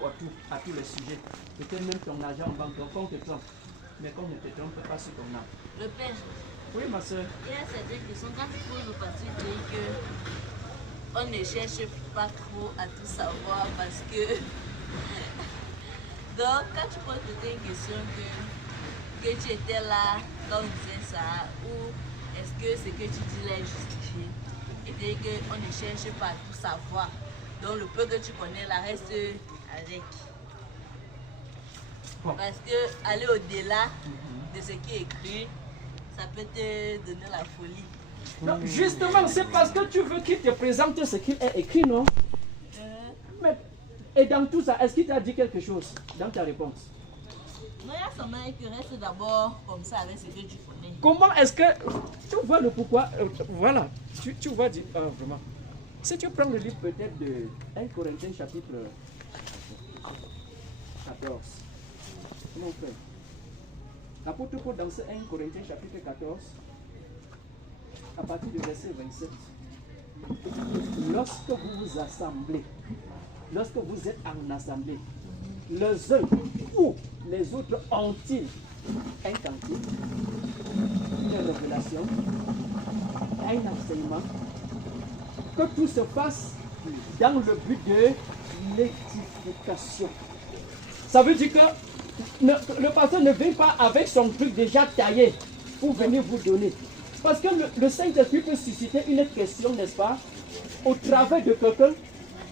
à tous les sujets. Peut-être même ton argent en banque, qu'on te trompe. Mais qu'on ne te trompe pas sur ton âme. Le père. Oui, ma soeur. Il y a certaines questions, quand tu poses au pasteur, tu dis que on ne cherche pas trop à tout savoir parce que. Donc, quand tu poses une question que tu étais là quand on disait ça, ou est-ce que ce que tu dis là est justifié? Et tu dis qu'on ne cherche pas à tout savoir. Donc, le peu que tu connais là reste avec. Bon. Parce que aller au-delà de ce qui est écrit, ça peut te donner la folie. Non, justement, c'est parce que tu veux qu'il te présente ce qu'il est écrit, non? Mais, et dans tout ça, est-ce qu'il t'a dit quelque chose dans ta réponse? Non, il y a seulement que reste d'abord comme ça avec ce que tu connais. Comment est-ce que... Tu vois le pourquoi? Voilà, tu vas dire... vraiment. Si tu prends le livre peut-être de 1 Corinthiens chapitre 14. Mon frère. L'apôtre Paul dans ce 1 Corinthiens chapitre 14, à partir du verset 27. Lorsque vous vous assemblez, lorsque vous êtes en assemblée, les uns ou les autres ont-ils un cantique, une révélation, un enseignement, que tout se fasse dans le but de l'édification. Ça veut dire que le pasteur ne vient pas avec son truc déjà taillé pour venir vous donner. Parce que le Saint-Esprit peut susciter une question, n'est-ce pas, au travers de quelqu'un.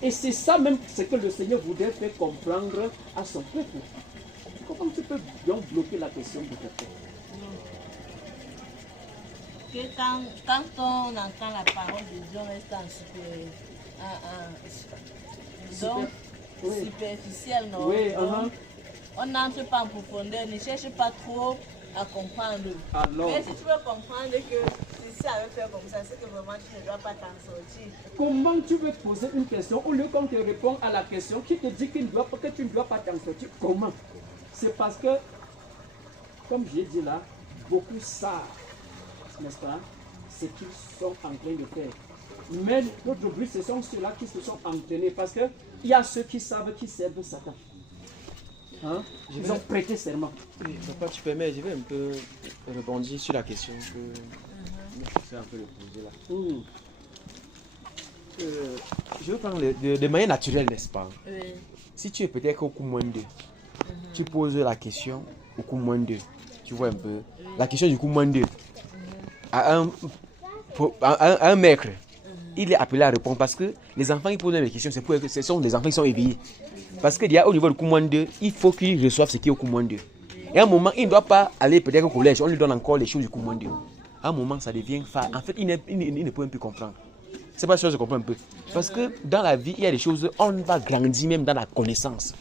Et c'est ça même ce que le Seigneur voudrait faire comprendre à son peuple. Comment tu peux donc bloquer la question de quelqu'un? Que quand on entend la parole de Dieu, on reste en superficiel, non? Oui, Donc, on n'entre pas en profondeur, ne cherche pas trop à comprendre. Alors, mais si tu veux comprendre que si ça avait fait comme ça, c'est que vraiment tu ne dois pas t'en sortir. comment tu veux poser une question au lieu qu'on te répond à la question qui te dit que tu ne dois pas t'en sortir? Comment? C'est parce que, comme j'ai dit là, beaucoup savent, n'est-ce pas, ce qu'ils sont en train de faire. Mais notre but, ce sont ceux-là qui se sont entraînés parce qu'il y a ceux qui savent qui servent Satan. Hein? Ils ont prêté serment. Oui, papa, tu permets, je vais un peu répondre sur la question que je suis un peu de poser là. Je veux prendre de manière naturelle, n'est-ce pas? Oui. Si tu es peut-être au coup moins 2, tu poses la question au coup moins 2. Tu vois un peu. La question du coup moins 2 à un maître. Il est appelé à répondre parce que les enfants qui posent des questions, c'est pour que ce sont des enfants qui sont éveillés. Parce qu'il y a au niveau du coup moins 2, il faut qu'ils reçoivent ce qui est au coup moins 2. Et à un moment, il ne doit pas aller peut-être au collège, on lui donne encore les choses du coup moins 2. À un moment, ça devient phare. En fait, il ne peut même plus comprendre. C'est pas sûr que je comprends un peu. Parce que dans la vie, il y a des choses, on va grandir même dans la connaissance.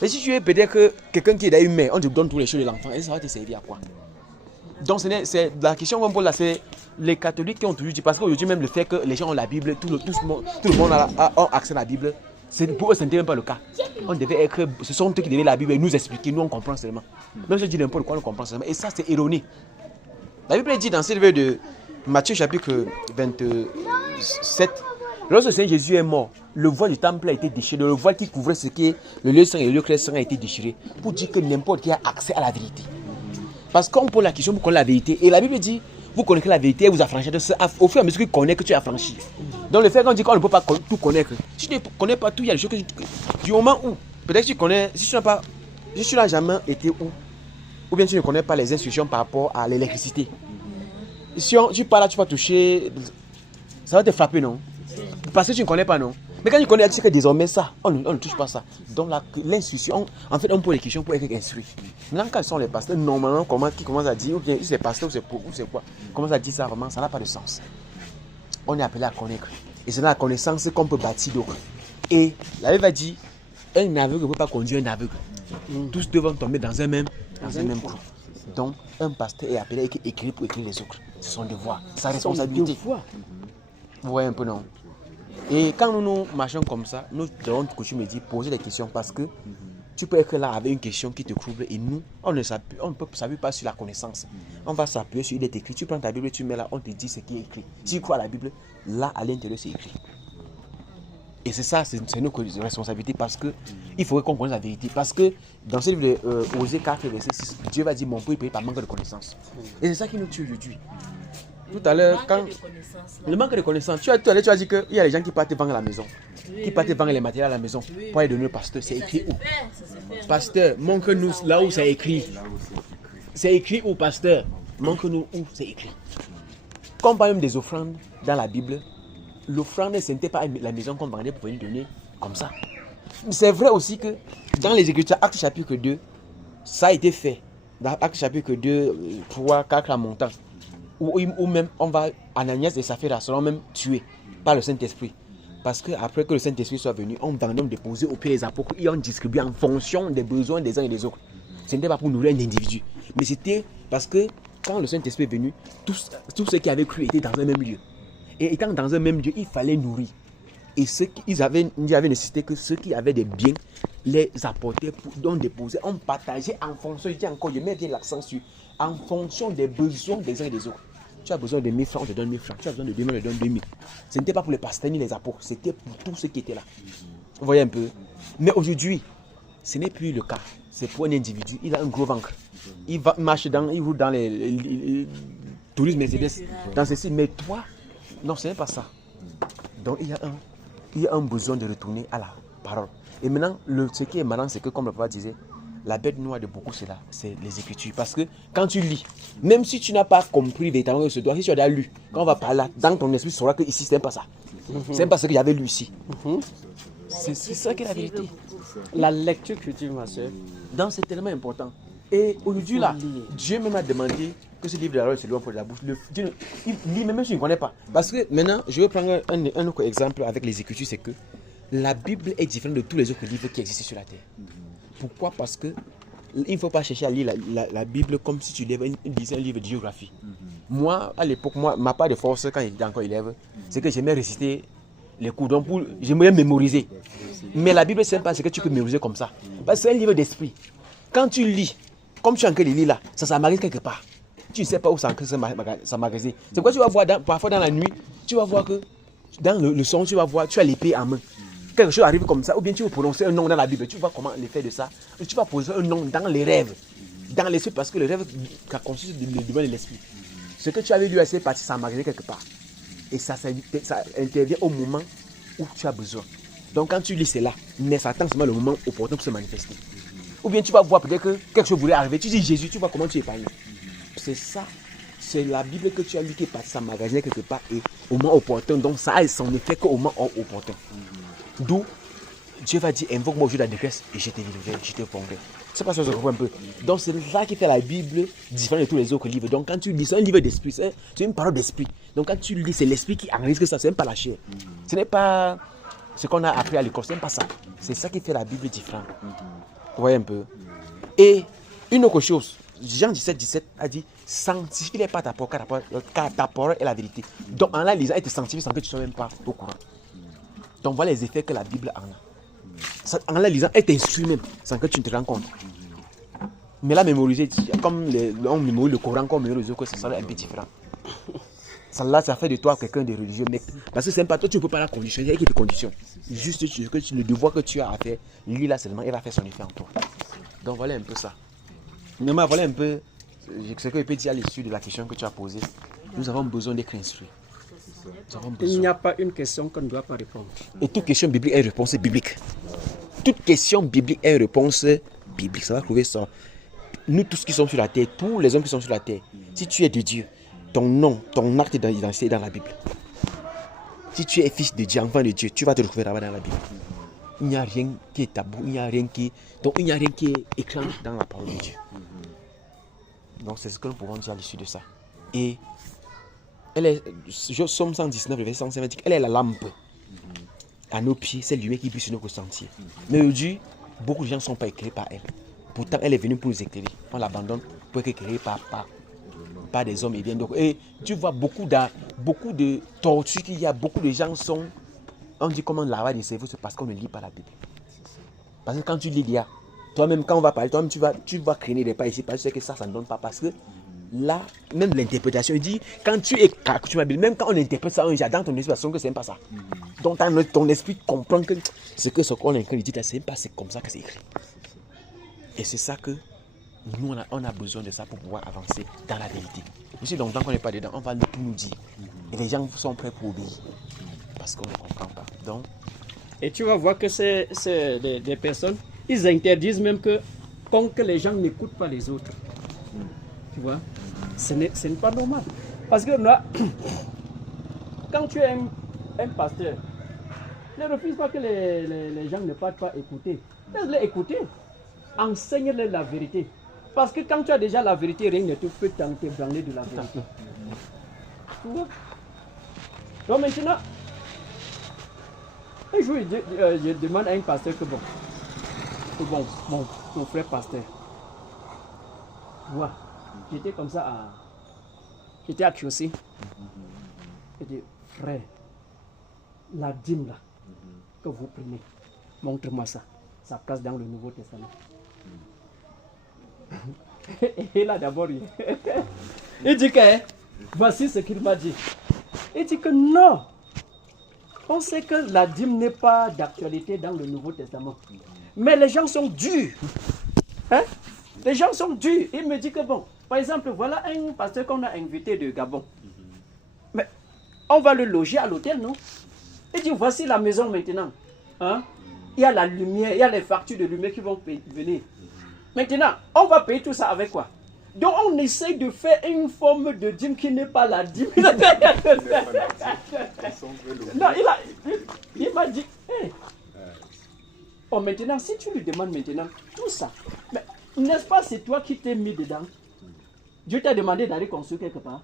Et si tu es peut-être quelqu'un qui est humain, on te donne toutes les choses de l'enfant, et ça va te servir à quoi? Donc c'est la question qu'on pose là, c'est les catholiques qui ont toujours dit, parce qu'aujourd'hui même le fait que les gens ont la Bible, tout le monde a accès à la Bible, pour eux ce n'était même pas le cas. On devait être, ce sont eux qui devaient la Bible et nous expliquer, nous on comprend seulement. Même si je dis n'importe quoi, on comprend seulement. Et ça c'est ironique. La Bible dit dans ce livre de Matthieu chapitre 27, lorsque le Seigneur Jésus est mort, le voile du temple a été déchiré, le voile qui couvrait ce qui est le lieu saint et le lieu clair saint a été déchiré pour dire que n'importe qui a accès à la vérité. Parce qu'on pose la question pour connaître la vérité. Et la Bible dit, vous connaissez la vérité et vous affranchissez de ça. Au fur et à mesure que tu connais que tu es affranchi. Donc le fait qu'on dit qu'on ne peut pas tout connaître. Si tu ne connais pas tout, il y a des choses que du moment où, peut-être que tu connais, si tu n'as jamais été où, ou bien tu ne connais pas les instructions par rapport à l'électricité. Si tu pars là, tu vas toucher, ça va te frapper, non? Parce que tu ne connais pas, non? Mais quand tu connais, tu sais que désormais ça, on ne touche pas ça. Donc l'instruction, en fait, on pose les questions pour être instruit. Maintenant, quand sont les pasteurs, normalement, qui commencent à dire, ou bien c'est pasteur, ou c'est quoi, commence à dire ça, vraiment, ça n'a pas de sens. On est appelé à connaître. Et c'est dans la connaissance qu'on peut bâtir d'autres. Et la Bible va dire, un aveugle ne peut pas conduire un aveugle. Tous deux vont tomber dans un même trou. Donc, un pasteur est appelé à écrire pour écrire les autres. C'est son devoir, sa responsabilité. Vous voyez un peu, non? Et quand nous marchons comme ça, nous devons coutume dire poser des questions parce que tu peux être là avec une question qui te trouble et nous, on ne s'appuie pas sur la connaissance. On va s'appuyer sur il est écrit. Tu prends ta Bible, tu mets là, on te dit ce qui est écrit. Si tu crois à la Bible, là à l'intérieur c'est écrit. Et c'est ça, c'est nos responsabilités parce que il faudrait qu'on connaisse la vérité. Parce que dans ce livre de Osée 4, verset 6, Dieu va dire mon peuple est payé par manque de connaissance. Et c'est ça qui nous tue aujourd'hui. Tout à l'heure, quand le manque de connaissance, tu as dit qu'il y a des gens qui partent vendre la maison, qui partent vendre les matériels à la maison pour aller donner au pasteur. C'est écrit où? Pasteur, montre-nous là où c'est écrit. C'est écrit où, pasteur? Montre-nous où c'est écrit. Quand on parle même des offrandes dans la Bible, l'offrande, ce n'était pas la maison qu'on vendait pour venir donner comme ça. C'est vrai aussi que dans les Écritures, Actes chapitre 2, ça a été fait. Dans Actes chapitre 2, 3, 4 à montant. Ou même Ananias et Saphira seront même tués par le Saint-Esprit. Parce qu'après que le Saint-Esprit soit venu, on va même déposer au pied des apôtres et on distribue en fonction des besoins des uns et des autres. Ce n'était pas pour nourrir un individu, mais c'était parce que quand le Saint-Esprit est venu, tous ceux qui avaient cru étaient dans un même lieu. Et étant dans un même lieu, il fallait nourrir. Et ils avaient nécessité que ceux qui avaient des biens les apportaient, donc déposaient, on partageait en fonction, je mets bien l'accent sur, en fonction des besoins des uns et des autres. Tu as besoin de 1000 francs, on te donne 1000 francs. Tu as besoin de 2000, on te donne 2000. Ce n'était pas pour les pasteurs ni les apôtres, c'était pour tous ceux qui étaient là. Vous voyez un peu? Mais aujourd'hui, ce n'est plus le cas. C'est pour un individu, il a un gros ventre. Il roule dans les touristes Mercedes, dans ceci. Mais toi, non, ce n'est pas ça. Donc il y a un besoin de retourner à la parole. Et maintenant, ce qui est marrant, c'est que comme le papa disait, la bête noire de beaucoup, c'est les Écritures. Parce que quand tu lis, même si tu n'as pas compris véritablement ce doigt, si tu as déjà lu, quand on va parler là, dans ton esprit, tu sauras que ici, ce n'est pas ça. Ce n'est pas ce que j'avais lu ici. C'est ça qui est la vérité. La lecture cultive, ma soeur. Donc c'est tellement important. Et aujourd'hui, là, Dieu même a demandé que ce livre de la loi se lui pour la bouche. Dieu, il lit même si tu ne connais pas. Parce que maintenant, je vais prendre un autre exemple avec les Écritures, c'est que la Bible est différente de tous les autres livres qui existent sur la terre. Pourquoi? Parce que il ne faut pas chercher à lire la Bible comme si tu lisais un livre de géographie. Moi, à l'époque, ma part de force, quand j'étais encore élève, c'est que j'aimais réciter les cours. Donc, j'aimais mémoriser. Mais la Bible, ce n'est pas ce que tu peux mémoriser comme ça. Parce que c'est un livre d'esprit. Quand tu lis, comme tu es en train de lire là, ça s'amarise quelque part. Tu ne sais pas où ça s'amarise. C'est pourquoi tu vas voir, parfois dans la nuit, tu vas voir que dans le son, tu vas voir, tu as l'épée en main. Quelque chose arrive comme ça, ou bien tu veux prononcer un nom dans la Bible, tu vois comment l'effet de ça. Tu vas poser un nom dans les rêves, dans l'esprit, parce que le rêve consiste devant l'esprit. Ce que tu avais lu à cette partie, ça m'a quelque part. Et ça intervient au moment où tu as besoin. Donc quand tu lis cela, attends seulement le moment opportun pour se manifester. Ou bien tu vas voir peut-être que quelque chose voulait arriver. Tu dis Jésus, tu vois comment tu épargnes. C'est ça. C'est la Bible que tu as lu qui est partie s'emmagasiner quelque part et au moment opportun. Donc ça a son effet qu'au moment opportun. D'où Dieu va dire invoque-moi au jour de la détresse et je te délivrerai, je te prendrai. C'est pas ça que je comprends un peu. Donc c'est ça qui fait la Bible différente de tous les autres livres. Donc quand tu lis, c'est un livre d'esprit, c'est une parole d'esprit. Donc quand tu lis, c'est l'esprit qui enregistre ça, c'est même pas la chair. Ce n'est pas ce qu'on a appris à l'école, c'est même pas ça. C'est ça qui fait la Bible différente. Vous voyez un peu. Et une autre chose, Jean 17 a dit sanctifie-les par ta parole, car ta parole est la vérité. Donc en la lisant, elle te sanctifie sans que tu ne sois même pas au courant. Donc voilà les effets que la Bible en a. En la lisant, elle t'instruit même sans que tu ne te rends compte. Mais la mémoriser, comme on mémorise le Coran, comme on mémorise les autres, ça sera un peu différent. Ça fait de toi quelqu'un de religieux, mec. Parce que c'est pas toi, tu ne peux pas la conditionner, il y a des conditions. Juste le devoir que tu as à faire, lis là seulement, il va faire son effet en toi. Donc voilà un peu ça. Mais voilà un peu ce que je peux dire à l'issue de la question que tu as posée. Nous avons besoin d'être instruits. Il n'y a pas une question qu'on ne doit pas répondre. Et toute question biblique est réponse biblique. Toute question biblique est réponse biblique. Ça va trouver ça. Nous tous qui sommes sur la terre, tous les hommes qui sont sur la terre, si tu es de Dieu, ton nom, ton acte d'identité est dans la Bible. Si tu es fils de Dieu, enfant de Dieu, tu vas te retrouver là-bas dans la Bible. Il n'y a rien qui est tabou, il n'y a rien qui est écrit dans la parole de Dieu. Donc c'est ce que nous pouvons dire à l'issue de ça. Et Somme 119, le verset 105 dit qu'elle est la lampe à nos pieds, c'est lui qui brille sur notre sentier. Mais aujourd'hui, beaucoup de gens ne sont pas éclairés par elle. Pourtant, elle est venue pour nous éclairer. On l'abandonne pour être éclairé par des hommes et bien d'autres. Et tu vois beaucoup de tortures qu'il y a, beaucoup de gens sont. On dit comment lavage du cerveau, c'est parce qu'on ne lit pas la Bible. Parce que quand tu lis, il y a. Toi-même, quand on va parler, toi-même, tu vas craigner des pas ici, parce que ça ne donne pas. Parce que là, même l'interprétation, il dit, quand tu es accoutumé à la Bible, même quand on interprète ça, dans ton esprit, que c'est même pas ça. Donc ton esprit comprend que ce qu'on est écrit, il dit là, c'est pas comme ça que c'est écrit. Et c'est ça que nous, on a besoin de ça pour pouvoir avancer dans la vérité. Aussi longtemps qu'on n'est pas dedans, on va tout nous dire. Et les gens sont prêts pour obéir. Parce qu'on ne comprend pas. Donc, et tu vas voir que c'est des personnes, ils interdisent même que les gens n'écoutent pas les autres. Tu vois, ce n'est pas normal. Parce que là, quand tu es un pasteur, ne refuse pas que les gens ne partent pas écouter. Laisse-les écouter. Enseigne-les la vérité. Parce que quand tu as déjà la vérité, rien ne te peut t'ébranler de la vérité. Tu vois? Donc maintenant, un jour, je demande à un pasteur que mon frère pasteur, voilà, j'étais comme ça j'étais à Kiosi. Je dis, frère, la dîme là, que vous prenez, montre-moi ça, sa place dans le Nouveau Testament. Et là d'abord, il dit que, voici ce qu'il m'a dit. Il dit que non, on sait que la dîme n'est pas d'actualité dans le Nouveau Testament. Mais les gens sont durs. Hein? Les gens sont durs. Il me dit que bon, par exemple, voilà un pasteur qu'on a invité de Gabon. Mais on va le loger à l'hôtel, non? Il dit, voici la maison maintenant. Hein? Il y a la lumière, il y a les factures de lumière qui vont venir. Maintenant, on va payer tout ça avec quoi? Donc on essaye de faire une forme de dîme qui n'est pas la dîme. Non, il m'a dit, hey. Oh, maintenant, si tu lui demandes maintenant tout ça, mais n'est-ce pas c'est toi qui t'es mis dedans? Dieu t'a demandé d'aller construire quelque part.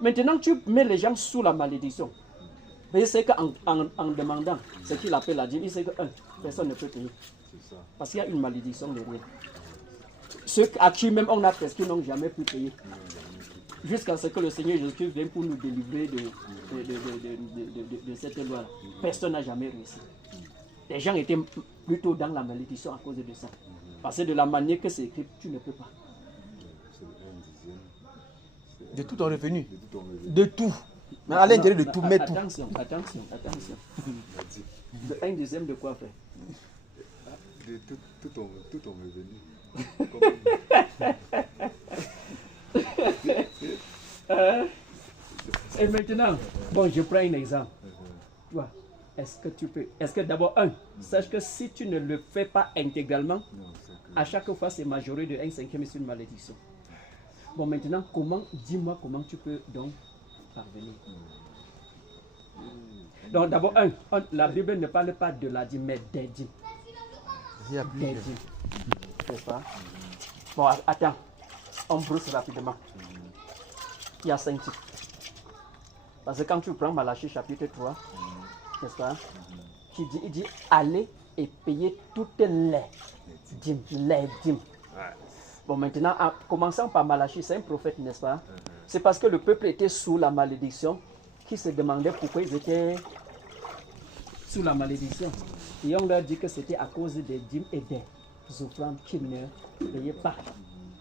Maintenant, tu mets les gens sous la malédiction. Mais il sait qu'en demandant ce qu'il appelle la dîme, il sait que personne ne peut payer. Parce qu'il y a une malédiction derrière. Ceux à qui même on a presque n'ont jamais pu payer. Jusqu'à ce que le Seigneur Jésus vienne pour nous délivrer de cette loi. Personne n'a jamais réussi. Les gens étaient plutôt dans la malédiction à cause de ça. Parce que de la manière que c'est écrit, tu ne peux pas. de tout ton revenu. De tout. Mais à l'intérieur de tout, mais tout. Attention. De 1/10 de quoi faire? De tout ton revenu. Et maintenant, bon, je prends un exemple. Toi, est-ce que d'abord, sache que si tu ne le fais pas intégralement, à chaque fois c'est majoré de 1/5, c'est une malédiction. Bon, maintenant, dis-moi comment tu peux donc parvenir. Donc d'abord, la Bible ne parle pas de la dîme, mais des dîmes. Des dîmes. C'est ça? Bon, attends, on brosse rapidement. Il y a 5 types. Parce que quand tu prends Malachie chapitre 3, n'est-ce pas? Il dit allez et payez toutes les dîmes. Bon, maintenant, en commençant par Malachie, c'est un prophète, n'est-ce pas? C'est parce que le peuple était sous la malédiction qui se demandait pourquoi ils étaient sous la malédiction. Et on leur dit que c'était à cause des dîmes et des offrandes qu'ils ne payaient pas,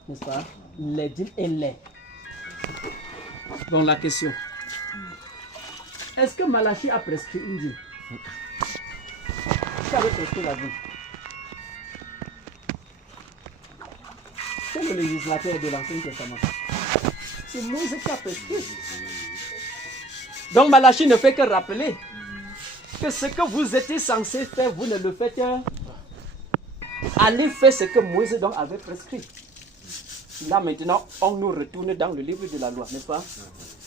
n'est-ce pas? Les dîmes et les. Donc la question, est-ce que Malachie a prescrit une dîme? Qui avait prescrit la dîme? C'est le législateur de l'Ancien Testament. C'est Moïse qui a prescrit. Donc Malachie ne fait que rappeler que ce que vous étiez censé faire, vous ne le faites pas. Allez faire ce que Moïse donc avait prescrit. Là maintenant, on nous retourne dans le livre de la loi, n'est-ce pas?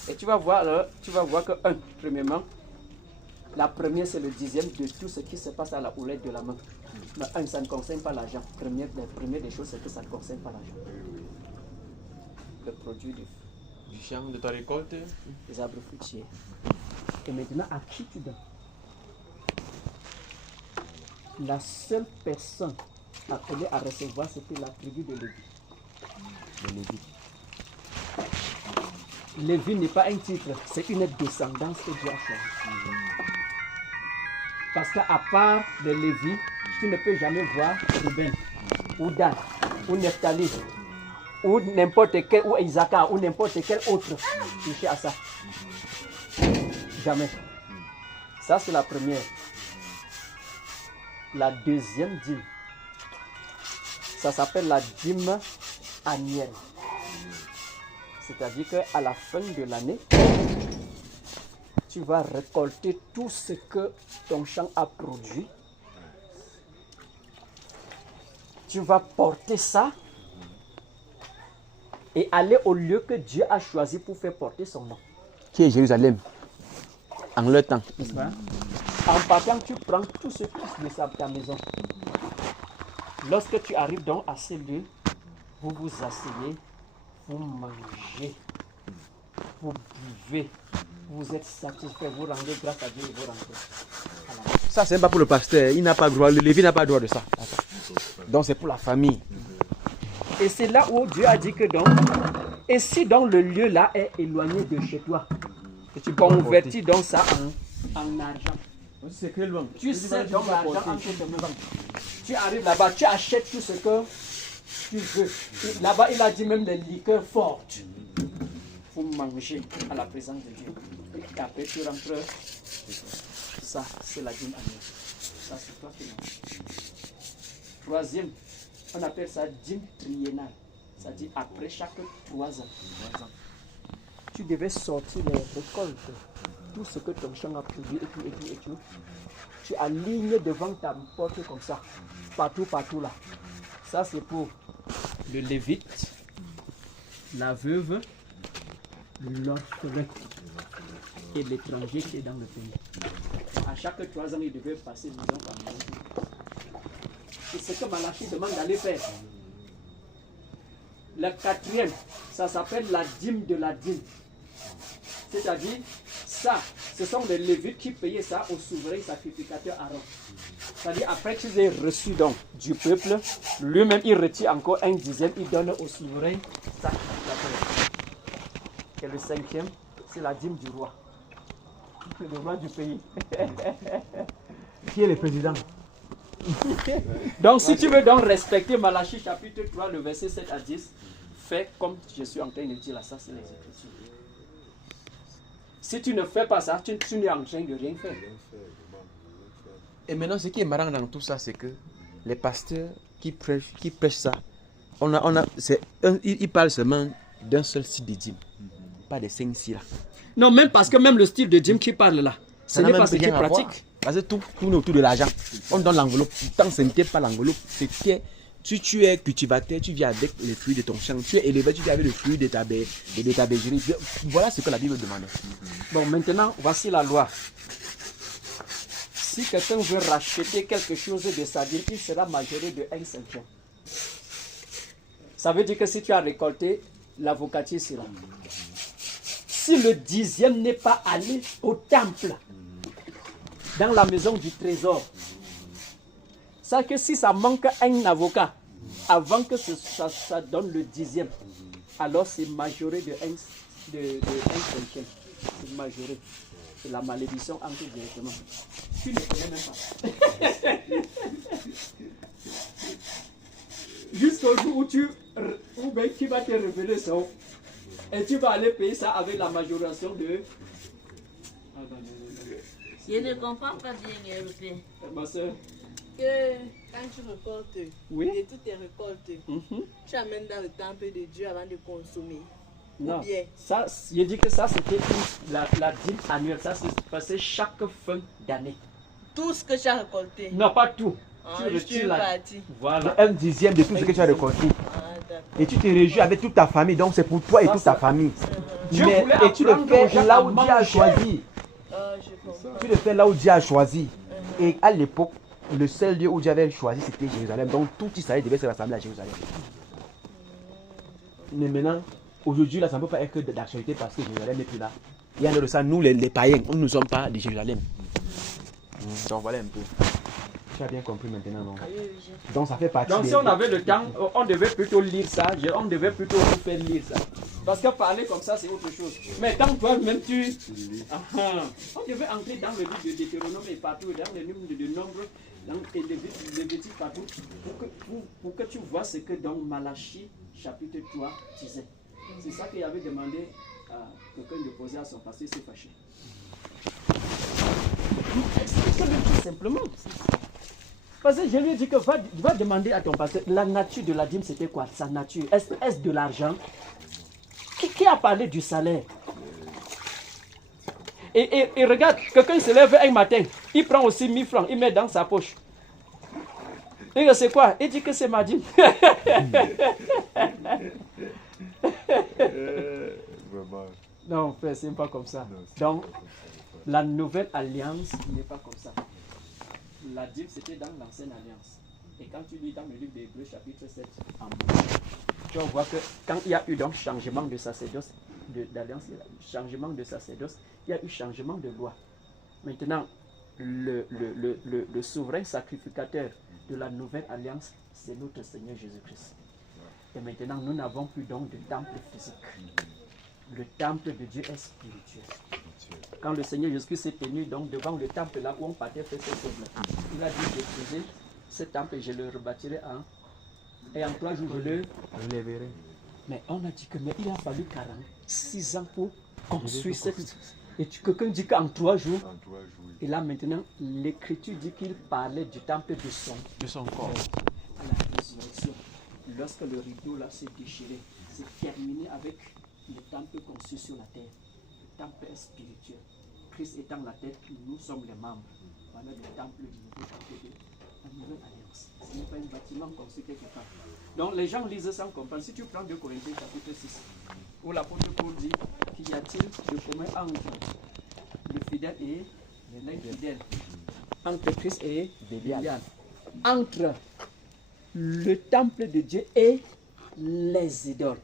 Et tu vas voir que, premièrement, la première c'est le 10e de tout ce qui se passe à la houlette de la main. Mais ça ne concerne pas l'argent. La première des choses, c'est que ça ne concerne pas l'argent. Le produit du champ, de ta récolte, les arbres fruitiers. Et maintenant, à qui tu donnes? La seule personne appelée à recevoir, c'était la tribu de Lévi. Lévi n'est pas un titre, c'est une descendance que Dieu a choisie. Parce qu'à part de Lévi, tu ne peux jamais voir Ruben, ou Dan, ou Nephtali, ou n'importe quel, ou Isaac, ou n'importe quel autre touché à ça. Jamais. Ça, c'est la première. La deuxième dîme, ça s'appelle la dîme annuelle. C'est-à-dire qu'à la fin de l'année, tu vas récolter tout ce que ton champ a produit. Tu vas porter ça et aller au lieu que Dieu a choisi pour faire porter son nom. Qui est Jérusalem en leur temps. En partant, tu prends tout ce qui est de ta maison. Lorsque tu arrives donc à ces lieux, vous vous asseyez, vous mangez, vous buvez, vous êtes satisfait, vous rendez grâce à Dieu et vous rentrez. Ça, c'est pas pour le pasteur. Il n'a pas droit. Le Lévi n'a pas droit de ça. Donc, c'est pour la famille. Et c'est là où Dieu a dit que donc, et si donc le lieu là est éloigné de chez toi, et tu convertis donc ça en argent. Tu sais donc l'argent entre tes mains. Tu arrives là-bas, tu achètes tout ce que tu veux. Là-bas, il a dit même des liqueurs fortes. Pour manger à la présence de Dieu. Et après, tu rentres. Ça, c'est la dîme annuelle. Ça, c'est toi qui manges. Troisième, on appelle ça dîme triennale. C'est-à-dire après chaque 3 ans. Tu devais sortir les récoltes. Tout ce que ton champ a produit et tout. Tu alignes devant ta porte comme ça. Partout là. Ça, c'est pour le lévite, la veuve, l'orphelin et l'étranger qui est dans le pays. À chaque 3 ans, il devait passer maison par maison. C'est ce que Malachie demande d'aller faire. Le 4e, ça s'appelle la dîme de la dîme. C'est-à-dire, ça, ce sont les Lévites qui payaient ça au souverain sacrificateur Aaron. C'est-à-dire, après qu'ils aient reçu donc du peuple, lui-même il retire encore 1/10, il donne au souverain sacrificateur. Et le 5e, c'est la dîme du roi. Le roi du pays. Qui est le président? Donc, si tu veux donc respecter Malachie chapitre 3, le verset 7 à 10, fais comme je suis en train de dire là, ça c'est les Écritures. Si tu ne fais pas ça, tu n'es en train de rien faire. Et maintenant, ce qui est marrant dans tout ça, c'est que les pasteurs qui prêchent ça, ils parlent seulement d'un seul site de dîme. pas des 5-6 là. Non, même parce que même le style de Jim qui parle là, ce Ça n'a n'est même pas ce qui est rien à voir. pratique. Parce que tout tourne autour de l'argent. On donne l'enveloppe. Pourtant, ce n'était pas l'enveloppe. C'était, si tu es cultivateur, tu viens avec les fruits de ton champ. Tu es éleveur, tu viens avec les fruits de ta bergerie. Voilà ce que la Bible demande. Bon, maintenant, voici la loi. Si quelqu'un veut racheter quelque chose de sa dîme, il sera majoré de 1/5. Ça veut dire que si tu as récolté, l'avocatier sera. Si le 10e n'est pas allé au temple, dans la maison du trésor, ça que si ça manque un avocat, avant que ça donne le 10e, alors c'est majoré de 1/5. C'est majoré. C'est la malédiction entre directement. Tu ne connais même pas. Jusqu'au jour où tu vas te révéler ça. Et tu vas aller payer ça avec la majoration de... Je ne comprends pas bien, Européen. Ma soeur. Que quand tu récoltes, Oui. et toutes tes récoltes, tu amènes dans le temple de Dieu avant de consommer. Non, Ou bien, ça, je dis que ça c'était la dîme annuelle, ça c'est passé chaque fin d'année. tout ce que tu as récolté. Non, pas tout. Ah, Tu juste retires une la... partie. Voilà. 1/10 de tout ce que tu as récolté. Ah, d'accord. Et tu te réjouis avec toute ta famille. Donc c'est pour toi et Ça, toute ta ça. famille. Dieu Mais, voulait et tu le apprendre aux fais gens là à où Dieu a manger. choisi. Ah, je comprends. Tu le fais là où Dieu a choisi. Et à l'époque, le seul lieu où Dieu avait choisi, c'était Jérusalem. Donc tout Israël devait se rassembler à Jérusalem. Mais maintenant, aujourd'hui, là, ça ne peut pas être que d'actualité parce que Jérusalem n'est plus là. Il y a de ça, nous les païens, nous ne sommes pas de Jérusalem. Donc voilà un peu. Tu as bien compris maintenant, non? Donc ça fait partie Donc des... si on avait le temps, on devait plutôt lire ça, on devait plutôt vous faire lire ça. Parce que parler comme ça, c'est autre chose. Mais tant toi-même tu... On devait entrer dans le livre de Deutéronome et partout, dans le livre de Nombre, dans le Lévitique partout, pour que tu vois ce que dans Malachie, chapitre 3, disait. C'est ça qu'il avait demandé à quelqu'un de poser à son pasteur, s'est fâché. Explique-le tout simplement. Parce que je lui ai dit que va demander à ton pasteur, la nature de la dîme c'était quoi? Sa nature, est-ce de l'argent? Qui a parlé du salaire? Et regarde, quelqu'un se lève un matin, il prend aussi 1000 francs, il met dans sa poche. Et c'est quoi? Il dit que c'est ma dîme. Vraiment. Non, frère, c'est pas comme ça. Non, c'est Donc, pas comme ça. la nouvelle alliance n'est pas comme ça. La dîme, c'était dans l'ancienne alliance. Et quand tu lis dans le livre d'Hébreux, chapitre 7, en bas, tu vois que quand il y a eu donc changement de sacerdoce, d'alliance, changement de sacerdoce, il y a eu changement de loi. Maintenant, le souverain sacrificateur de la nouvelle alliance, c'est notre Seigneur Jésus-Christ. Et maintenant, nous n'avons plus donc de temple physique. Le temple de Dieu est spirituel. Quand le Seigneur Jésus-Christ s'est tenu donc devant le temple là où on partait faire cette œuvre, il a dit: je faisais ce temple et je le rebâtirai et en 3 jours je le relèverai. Mais on a dit que mais il a fallu 46 ans pour construire cette. Et quelqu'un dit qu'en 3 jours. En 3 jours. Et là maintenant, l'Écriture dit qu'il parlait du temple de son corps. À la résurrection, lorsque le rideau là s'est déchiré, c'est terminé avec le temple conçu sur la terre. Le temple est spirituel. Christ étant la tête, nous sommes les membres. Voilà le temple du nouveau temple de la nouvelle alliance. Ce n'est pas un bâtiment construit quelque part. Donc les gens lisent sans comprendre. Si tu prends 2 Corinthiens chapitre 6, où l'apôtre Paul dit qu'y a-t-il de commun entre le fidèle et l'infidèle, entre Christ et Bélial, entre le temple de Dieu et les idoles.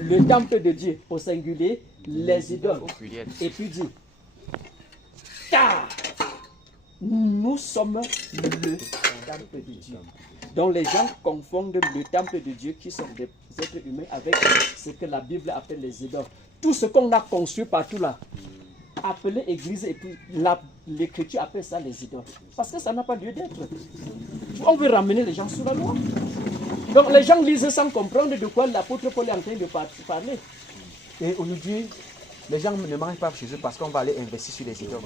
Le temple de Dieu au singulier, les idoles. Et puis dit, car nous sommes le temple de Dieu. Donc les gens confondent le temple de Dieu qui sont des êtres humains avec ce que la Bible appelle les idoles. Tout ce qu'on a construit partout là, appelé église, et puis l'écriture appelle ça les idoles. Parce que ça n'a pas lieu d'être. On veut ramener les gens sur la loi. Donc les gens lisent sans comprendre de quoi l'apôtre Paul est en train de parler. Et aujourd'hui, les gens ne mangent pas chez eux parce qu'on va aller investir sur les idoles.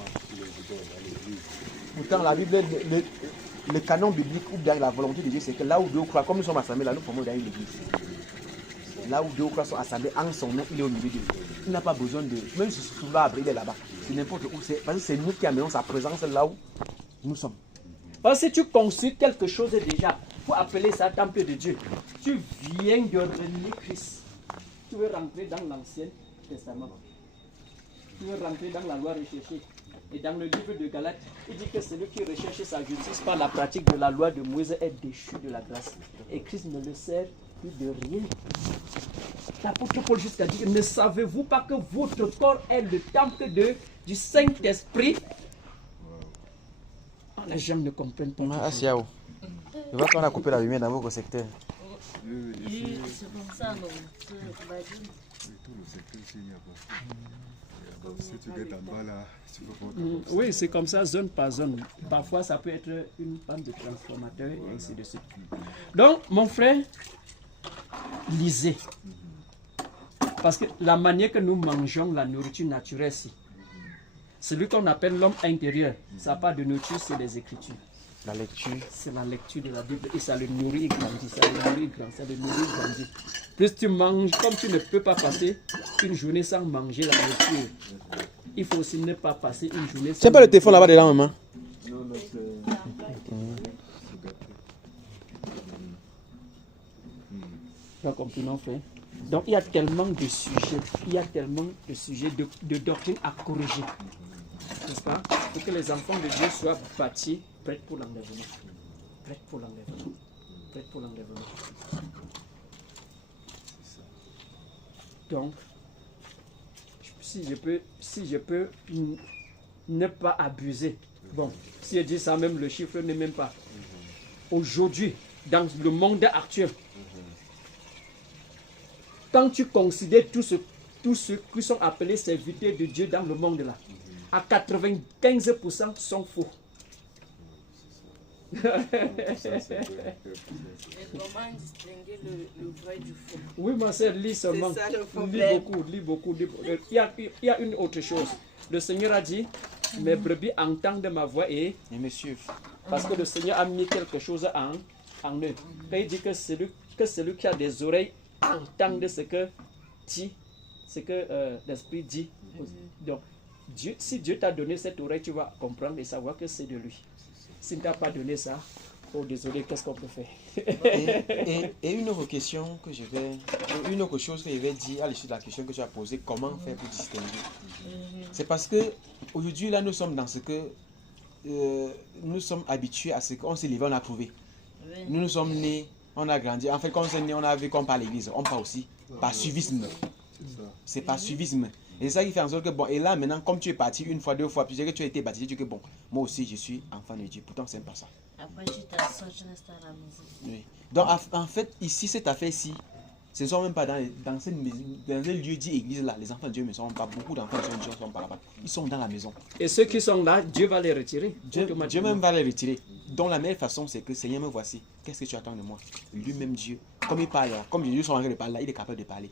Pourtant, la Bible, le canon biblique ou bien la volonté de Dieu, c'est que là où Dieu croit, comme nous sommes assemblés là, nous formons dans une église. là où 2 ou 3 sont assemblés en son nom, il est au milieu d'eux. Il n'a pas besoin de... Même si sous l'arbre, il est là-bas. C'est n'importe où. Parce que c'est nous qui amenons sa présence là où nous sommes. Parce que si tu construis quelque chose déjà, pour appeler ça temple de Dieu, tu viens de renier Christ. Tu veux rentrer dans l'Ancien Testament. Tu veux rentrer dans la loi recherchée. Et dans le livre de Galates, il dit que celui qui recherche sa justice par la pratique de la loi de Moïse est déchu de la grâce. Et Christ ne le sert plus de rien. L'apôtre Paul jusqu'à dire, ne savez-vous pas que votre corps est le temple du Saint-Esprit? Les gens ne comprennent pas. Ah, Siao. Je vois qu'on a coupé la lumière dans votre secteur. Oui, c'est comme ça, non. C'est Tout le secteur, il n'y a pas. Donc, si tu es en bas là, tu peux voir. Oui, c'est comme ça, zone par zone. Parfois, ça peut être une panne de transformateur et ainsi de suite. Donc, mon frère, lisez. Parce que la manière que nous mangeons la nourriture naturelle, celui qu'on appelle l'homme intérieur, ça n'a pas de nourriture, c'est des Écritures. La lecture. C'est la lecture de la Bible et ça le nourrit et grandit, ça le nourrit et grandit, ça le nourrit et grandit. Plus tu manges, comme tu ne peux pas passer une journée sans manger la nourriture, il faut aussi ne pas passer une journée sans... C'est pas le téléphone là-bas dedans, maman? Non, non, c'est gâté. Donc, comprenons, frère. Donc, il y a tellement de sujets, de doctrines à corriger. N'est-ce pas? Pour que les enfants de Dieu soient bâtis, prêts pour l'enlèvement. Prêts pour l'enlèvement. Prêts pour l'enlèvement. Donc, si je peux ne pas abuser. Bon, si je dis ça, même le chiffre n'est même pas. Aujourd'hui, dans le monde actuel, quand tu considères tous ceux qui sont appelés serviteurs de Dieu dans le monde là, à 95% sont faux. Mais comment distinguer le vrai du faux? Oui, ma soeur, lis seulement. C'est ça le Lis problème. beaucoup. Il y a une autre chose. Le Seigneur a dit, mes brebis entendent ma voix et me suivent. Parce que le Seigneur a mis quelque chose en eux. Quand il dit que celui qui a des oreilles entende ce que dit, ce que l'Esprit dit. Donc, si Dieu t'a donné cette oreille, tu vas comprendre et savoir que c'est de lui. S'il ne t'a pas donné ça, oh désolé, qu'est-ce qu'on peut faire? Et une autre question que une autre chose que je vais dire à l'issue de la question que tu as posée, comment faire pour distinguer? C'est parce que aujourd'hui là nous sommes dans ce que nous sommes habitués à ce qu'on s'est levé, on a prouvé. Nous nous sommes nés, on a grandi. En fait, quand on s'est né, on a vu qu'on parle à l'église. On parle aussi par suivisme. C'est par suivisme. Et c'est ça qui fait en sorte que, bon, et là maintenant, comme tu es parti une fois, deux fois, puis que tu as été baptisé, tu dis que, bon, moi aussi je suis enfant de Dieu. Pourtant, c'est pas ça. Après, tu t'assois, tu restes à la maison. Oui. Donc, en fait, ici, cette affaire-ci, ce ne sont même pas dans un lieu dit église là. Les enfants de Dieu ne sont pas, beaucoup d'enfants de Dieu ne sont pas là-bas. Ils sont dans la maison. Et ceux qui sont là, Dieu va les retirer. Dieu même va les retirer. Donc la meilleure façon, c'est que Seigneur me voici. Qu'est-ce que tu attends de moi? Lui-même Dieu. Comme il parle, comme Dieu sont en train de parler là, il est capable de parler.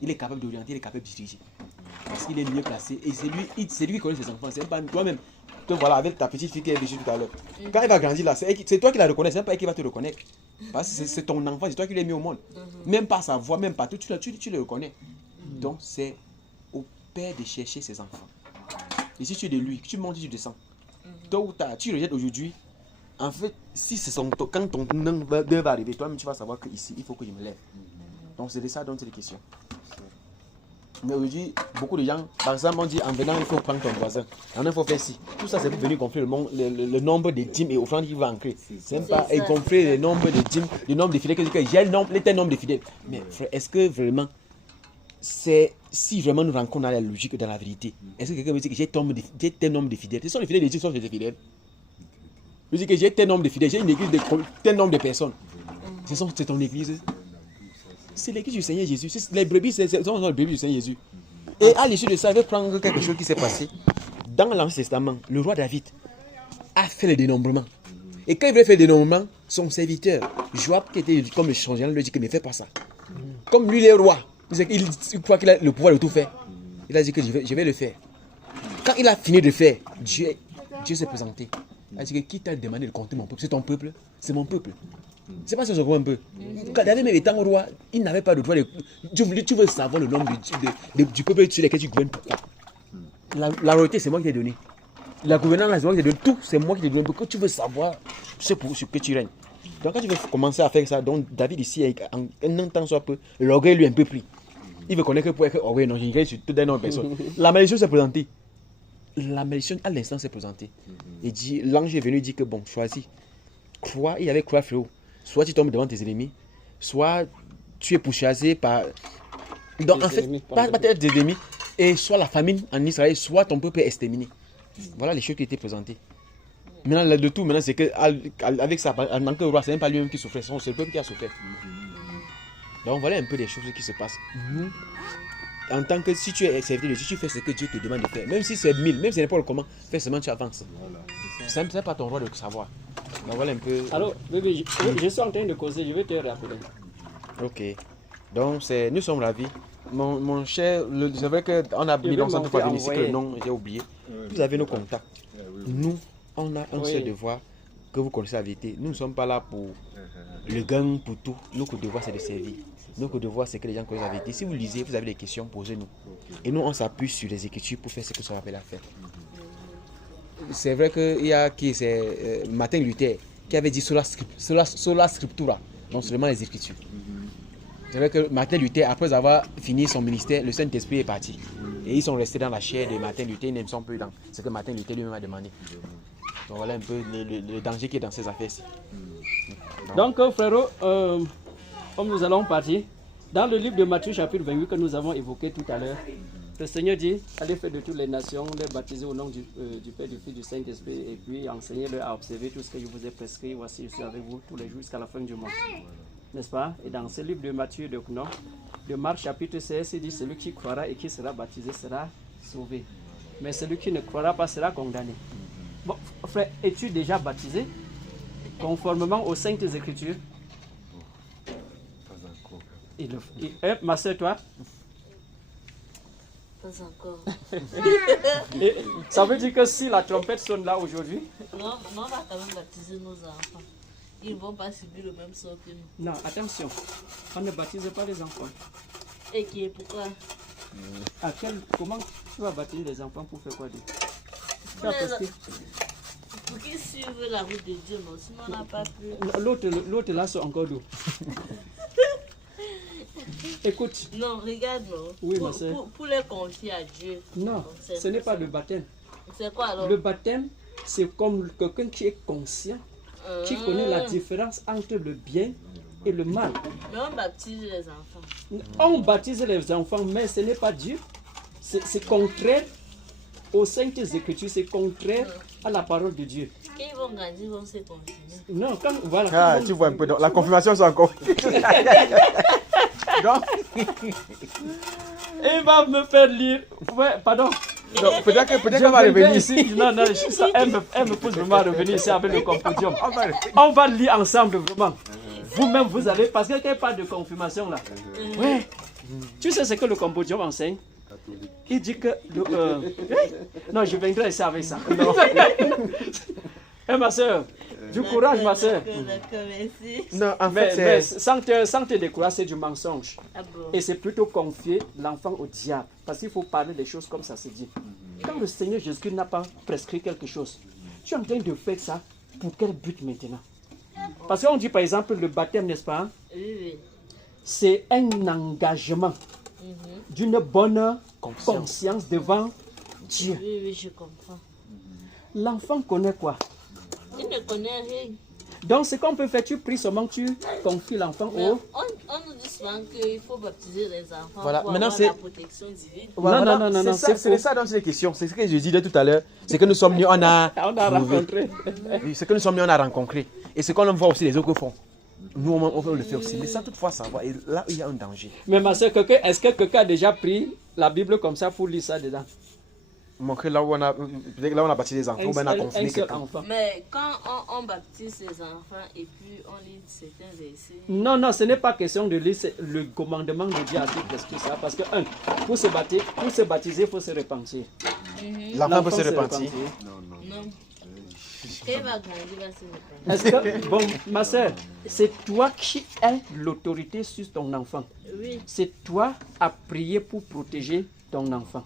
Il est capable d'orienter, il est capable de diriger. Parce qu'il est mieux placé. Et c'est lui qui connaît ses enfants. C'est pas toi-même. Toi, voilà, avec ta petite fille qui est végétale tout à l'heure. Quand elle va grandir là, c'est toi qui la reconnais, c'est même pas elle qui va te reconnaître. Parce que c'est ton enfant, c'est toi qui l'as mis au monde. Même pas sa voix, même pas tout, tu le reconnais. Donc c'est au Père de chercher ses enfants. Et si tu es de lui, tu montes, tu descends. Tôt ou tard, tu rejettes aujourd'hui. En fait, si c'est quand ton nom va arriver, toi-même tu vas savoir qu'ici, il faut que je me lève. Donc c'est de ça dont c'est les questions. Mais aujourd'hui, beaucoup de gens, par exemple, on dit en venant, il faut prendre ton voisin. En il faut faire ci. Tout ça, c'est pour venir gonfler le nombre de dîmes et offrandes qu'il va ancrer. C'est même pas gonfler le nombre de dîmes, le nombre de fidèles. Que j'ai tel nombre de fidèles. Mais frère, est-ce que vraiment, si vraiment nous rencontrons dans la logique, dans la vérité, est-ce que quelqu'un me dit que j'ai tel nombre de fidèles? Ce sont les fidèles de Dieu, ce sont les fidèles. Je dis que j'ai tel nombre de fidèles, j'ai une église de tel nombre de personnes. C'est ton église. C'est l'église du Seigneur Jésus. Les brebis, c'est les brebis du Seigneur Jésus. Et à l'issue de ça, je vais prendre quelque chose qui s'est passé. Dans l'Ancien Testament, le roi David a fait le dénombrement. Et quand il veut faire le dénombrement, son serviteur, Joab, qui était comme le changement, lui dit que ne fais pas ça. Comme lui, il est roi, il croit qu'il a le pouvoir de tout faire. Il a dit que je vais le faire. Quand il a fini de faire, Dieu s'est présenté. Elle dit que qui t'a demandé de compter mon peuple? C'est ton peuple, c'est mon peuple. C'est pas ça, je vois un peu. Kadhafi même étant au roi, il n'avait pas de droit de... Tu veux savoir le nombre du peuple sur lequel tu gouvernes, pourquoi? La royauté, c'est moi qui t'ai donné. La gouvernance, c'est moi qui t'ai donné. Tout, c'est moi qui t'ai donné. Pourquoi tu veux savoir ce que tu règnes? Donc quand tu veux commencer à faire ça, donc David ici, en un temps soit peu, l'orgueil lui est un peu pris. Il veut connaître que pour être orgueil, non, j'ai sur toute une personne. La malédiction s'est présentée. La malédiction à l'instant s'est présentée. Il dit, l'ange est venu dire que bon, choisis. Crois, il y avait croix frérot. Soit tu tombes devant tes ennemis, soit tu es pourchassé par... Donc en fait, pas tes ennemis, et soit la famine en Israël, soit ton peuple est exterminé. Voilà les choses qui étaient présentées. Maintenant, le tout, c'est que avec ça, en tant que roi, c'est même pas lui-même qui souffrait, c'est le peuple qui a souffert. Donc voilà un peu les choses qui se passent. Nous, en tant que si tu es serviteur de Dieu, tu fais ce que Dieu te demande de faire. Même si c'est 1000, même si c'est n'importe comment, fais seulement tu avances. Ce n'est pas ton droit de savoir. Donc voilà un peu. Alors, bébé, je suis en train de causer, je vais te rappeler. Ok. Donc nous sommes ravis. Mon cher, c'est vrai qu'on a mis dans cette fois ici que le nom, j'ai oublié. Vous avez nos contacts. Nous, on a un seul devoir, que vous connaissez la vérité. Nous ne sommes pas là pour le gain, pour tout. Notre devoir, c'est de servir. Notre devoir, c'est que les gens connaissent la vérité. Si vous lisez, vous avez des questions, posez-nous. Et nous, on s'appuie sur les Écritures pour faire ce que ça appelle à faire. C'est vrai qu'il y a qui, c'est Martin Luther, qui avait dit sola scriptura, donc seulement les Écritures. C'est vrai que Martin Luther, après avoir fini son ministère, le Saint-Esprit est parti. Et ils sont restés dans la chair de Martin Luther, ils ne sont plus dans ce que Martin Luther lui-même a demandé. Donc voilà un peu le danger qui est dans ces affaires-ci. Donc frérot, comme nous allons partir, dans le livre de Matthieu chapitre 28 que nous avons évoqué tout à l'heure, le Seigneur dit, allez faire de toutes les nations, les baptiser au nom du Père, du Fils, du Saint-Esprit, et puis enseignez-leur à observer tout ce que je vous ai prescrit. Voici, je suis avec vous tous les jours jusqu'à la fin du monde. N'est-ce pas? Et dans ce livre de Matthieu, de Marc chapitre 16, il dit, celui qui croira et qui sera baptisé sera sauvé. Mais celui qui ne croira pas sera condamné. Bon, frère, es-tu déjà baptisé conformément aux Saintes Écritures? Pas encore. Ma soeur, toi? Pas encore. Et ça veut dire que si la trompette sonne là aujourd'hui? Non, on va quand même baptiser nos enfants. Ils ne vont pas subir le même sort que nous. Non, attention, on ne baptise pas les enfants. Et qui est pourquoi? Comment tu vas baptiser les enfants pour faire quoi? Pour qu'ils suivent la route de Dieu, non, sinon on n'a pas pu. L'autre là, c'est encore d'eau. Écoute. Non, regarde, non. Oui, ma soeur. Pour les confier à Dieu. Non, ce n'est pas le baptême. C'est quoi alors? Le baptême, c'est comme quelqu'un qui est conscient, qui connaît la différence entre le bien et le mal. Mais on baptise les enfants. On baptise les enfants, mais ce n'est pas Dieu. C'est contraire aux Saintes Écritures, c'est contraire à la parole de Dieu. Quand ils vont grandir, ils vont se confirmer. Non, voilà. Tu vois un peu, donc, la confirmation c'est encore. Donc, il va me faire lire. Ouais, pardon. donc peut-être qu'on va revenir ici. Non, elle me pousse vraiment à revenir ici avec le compodium. On va lire ensemble vraiment. Vous-même, vous allez, parce qu'il n'y a pas de confirmation là. Ouais. Tu sais ce que le compodium enseigne? Il dit que... non, je viendrai ici avec ça. Ma soeur, du courage, ma soeur. D'accord, merci. Non, en fait, Mais sans te décourager, c'est du mensonge. Ah bon? Et c'est plutôt confier l'enfant au diable. Parce qu'il faut parler des choses comme ça se dit. Quand le Seigneur Jésus n'a pas prescrit quelque chose, tu es en train de faire ça pour quel but maintenant? Parce qu'on dit par exemple le baptême, n'est-ce pas? Oui. C'est un engagement d'une bonne conscience devant Dieu. Oui, je comprends. L'enfant connaît quoi? Il ne connaît rien. Donc ce qu'on peut faire, tu pries seulement, tu confies l'enfant Mais au... on nous dit souvent qu'il faut baptiser les enfants Voilà, pour maintenant avoir c'est- la protection divine. voilà, Non, c'est ça dans ces questions. C'est ce que je disais tout à l'heure. C'est que nous sommes venus, on a rencontré. Oui, ce que nous sommes venus, on a rencontré. Et ce qu'on voit aussi les autres font. Nous, on veut le faire aussi. Mais sans toutefois savoir. Et là, il y a un danger. Mais ma soeur, est-ce que quelqu'un a déjà pris la Bible comme ça pour lire ça dedans? Montrer là où on a, peut-être là où on a bâti les enfants, ou bien on a Un confiné seul quelqu'un. enfant. Mais quand on baptise les enfants et puis on lit certains versets, Non, ce n'est pas question de lire, c'est le commandement de Dieu a dit presque ça. Parce que, pour se baptiser, il faut se repentir. L'enfant peut se repentir. Non. non. Quand il va grandir, il va se reprendre. Est-ce que, bon, ma soeur, c'est toi qui as l'autorité sur ton enfant. Oui. C'est toi à prier pour protéger ton enfant.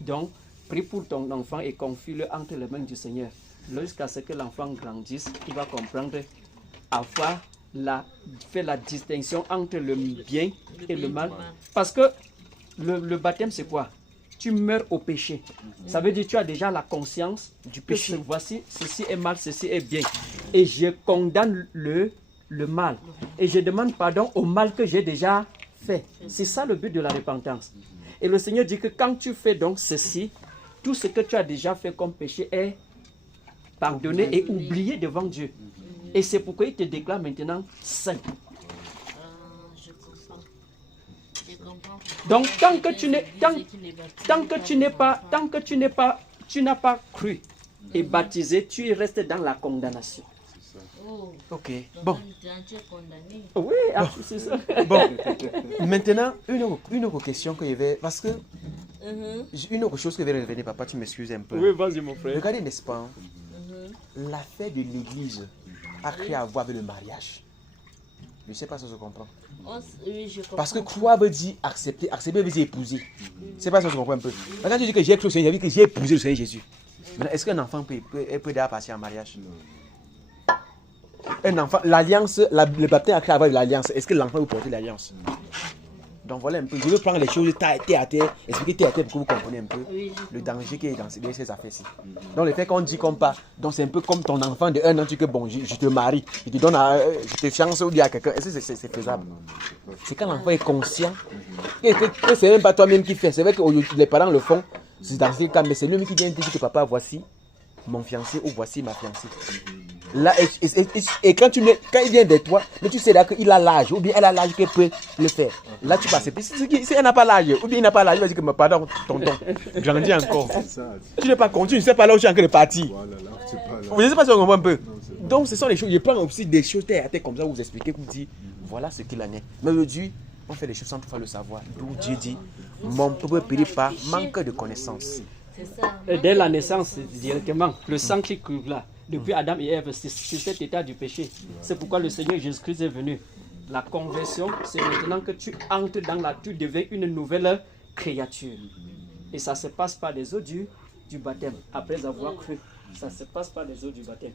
Donc, prie pour ton enfant et confie-le entre les mains du Seigneur. Jusqu'à ce que l'enfant grandisse, il va comprendre, avoir fait la distinction entre le bien et le mal. Parce que le baptême, c'est quoi? Tu meurs au péché. Ça veut dire que tu as déjà la conscience du péché. Voici, ceci est mal, ceci est bien. Et je condamne le mal. Et je demande pardon au mal que j'ai déjà fait. C'est ça le but de la repentance. Et le Seigneur dit que quand tu fais donc ceci, tout ce que tu as déjà fait comme péché est pardonné et oublié devant Dieu. Et c'est pourquoi il te déclare maintenant saint. Je comprends. Je comprends. Donc tant que tu n'as pas cru et baptisé, tu restes dans la condamnation. Oh, Ok. donc Bon. tu es condamné. Oui, c'est ça. Bon. Maintenant, une autre question que je vais. Parce que. Une autre chose que je vais revenir, papa, tu m'excuses un peu. Oui, vas-y mon frère. Regardez, n'est-ce pas? L'affaire de l'église a créé à voir avec le mariage. Je ne sais pas si je comprends. Oui, je comprends. Parce que croire veut dire accepter, accepter veut dire épouser. C'est pas ça que je comprends un peu. Quand tu dis que j'ai cru au Seigneur, j'ai dit que j'ai épousé le Seigneur Jésus. Maintenant, est-ce qu'un enfant peut déjà passer en mariage? Un enfant, l'alliance, le baptême a créé à avoir de l'alliance. Est-ce que l'enfant peut porter l'alliance? Donc voilà un peu. Je veux prendre les choses terre à terre, expliquer terre à terre pour que vous compreniez un peu le danger qui est dans ces affaires-ci. Donc le fait qu'on dit qu'on part, donc c'est un peu comme ton enfant de 1 an, tu dis que bon, je te marie, je te donne, je te fiance ou bien à quelqu'un. Est-ce que c'est faisable? C'est quand l'enfant est conscient que c'est même pas toi-même qui fais. C'est vrai que les parents le font, c'est dans ces cas, mais c'est lui-même qui vient te dire que papa, voici mon fiancé ou voici ma fiancée. Là, et quand il vient de toi, mais tu sais là qu'il a l'âge, ou bien elle a l'âge qu'elle peut le faire. Là, tu passes. Si elle n'a pas l'âge, ou bien il n'a pas l'âge, il va dire que pardon, tonton, grandis encore. Tu n'es pas con, tu ne sais pas là où tu es en train de partir. Vous ne savez pas si on comprend un peu. Donc, ce sont les choses. Je prends aussi des choses terre à terre comme ça, vous expliquer, vous dire, voilà ce qu'il en est. Mais aujourd'hui, on fait les choses sans toutefois le savoir. D'où Dieu dit, mon peuple périt par manque de connaissances. Dès la naissance, directement, le sang qui coule là, depuis Adam et Ève, c'est cet état du péché. C'est pourquoi le Seigneur Jésus-Christ est venu. La conversion, c'est maintenant que tu entres tu deviens une nouvelle créature. Et ça se passe par les eaux du baptême, après avoir cru. Ça se passe par les eaux du baptême.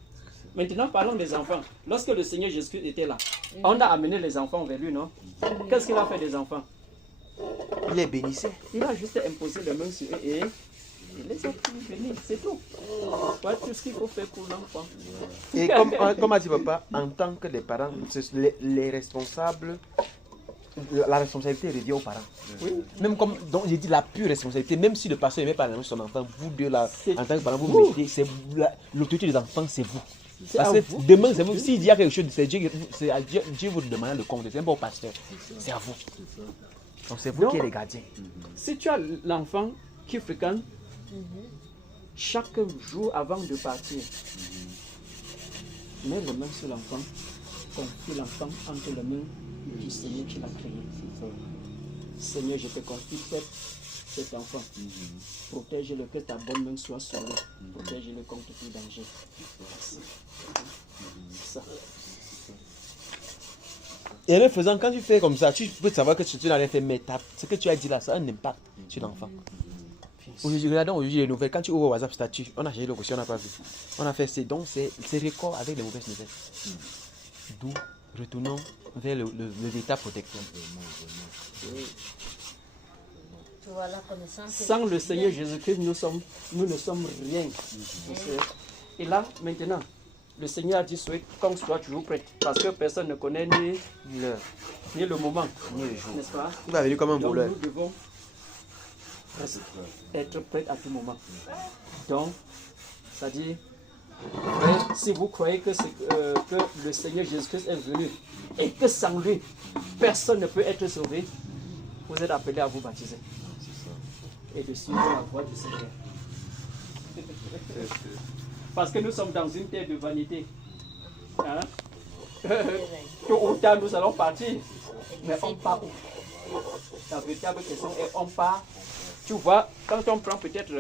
Maintenant, parlons des enfants. Lorsque le Seigneur Jésus-Christ était là, on a amené les enfants vers lui, non? Qu'est-ce qu'il a fait des enfants? Il les bénissait. Il a juste imposé les mains sur eux et les autres venir, c'est tout. Voilà tout ce qu'il faut faire pour l'enfant. Et comme a dit papa, en tant que les parents, les responsables, la responsabilité revient aux parents. Oui. Même comme donc j'ai dit la pure responsabilité, même si le pasteur ne met pas la main sur son enfant, vous deux là, en tant que parents, vous mettez, c'est l'autorité des enfants, c'est vous. Parce que demain, c'est vous. S'il y a quelque chose, c'est à Dieu vous demande le compte, c'est même pas au pasteur, c'est à vous. Donc c'est vous qui êtes les gardiens. Si tu as l'enfant qui fréquente, chaque jour avant de partir, mets les mains sur l'enfant, confie l'enfant entre les mains du Seigneur qui l'a créé. Seigneur, je te confie cet enfant. Protège-le, que ta bonne main soit sur lui. Protège-le contre tout danger. Ça. Et le faisant, quand tu fais comme ça, tu peux savoir que tu n'as rien fait, mais ce que tu as dit là, ça a un impact sur l'enfant. Regardons aujourd'hui les nouvelles. Quand tu ouvres WhatsApp statut, on a géré le question, on n'a pas vu. On a fait c'est donc c'est record avec les mauvaises nouvelles. D'où retournons vers le véritable protecteur. Sans le Seigneur Jésus-Christ, nous ne sommes rien. Et là, maintenant, le Seigneur a dit qu'on soit toujours prêt. Parce que personne ne connaît ni le moment, ni le jour. N'est-ce pas? Il va venir comme un voleur. Nous devons être prêts à tout moment. Donc, c'est-à-dire, si vous croyez que le Seigneur Jésus-Christ est venu et que sans lui, personne ne peut être sauvé, vous êtes appelés à vous baptiser et de suivre la voie du Seigneur. Parce que nous sommes dans une terre de vanité. Hein? Tôt ou tard, nous allons partir. Mais on part où? La véritable question est on part. Tu vois, quand on prend peut-être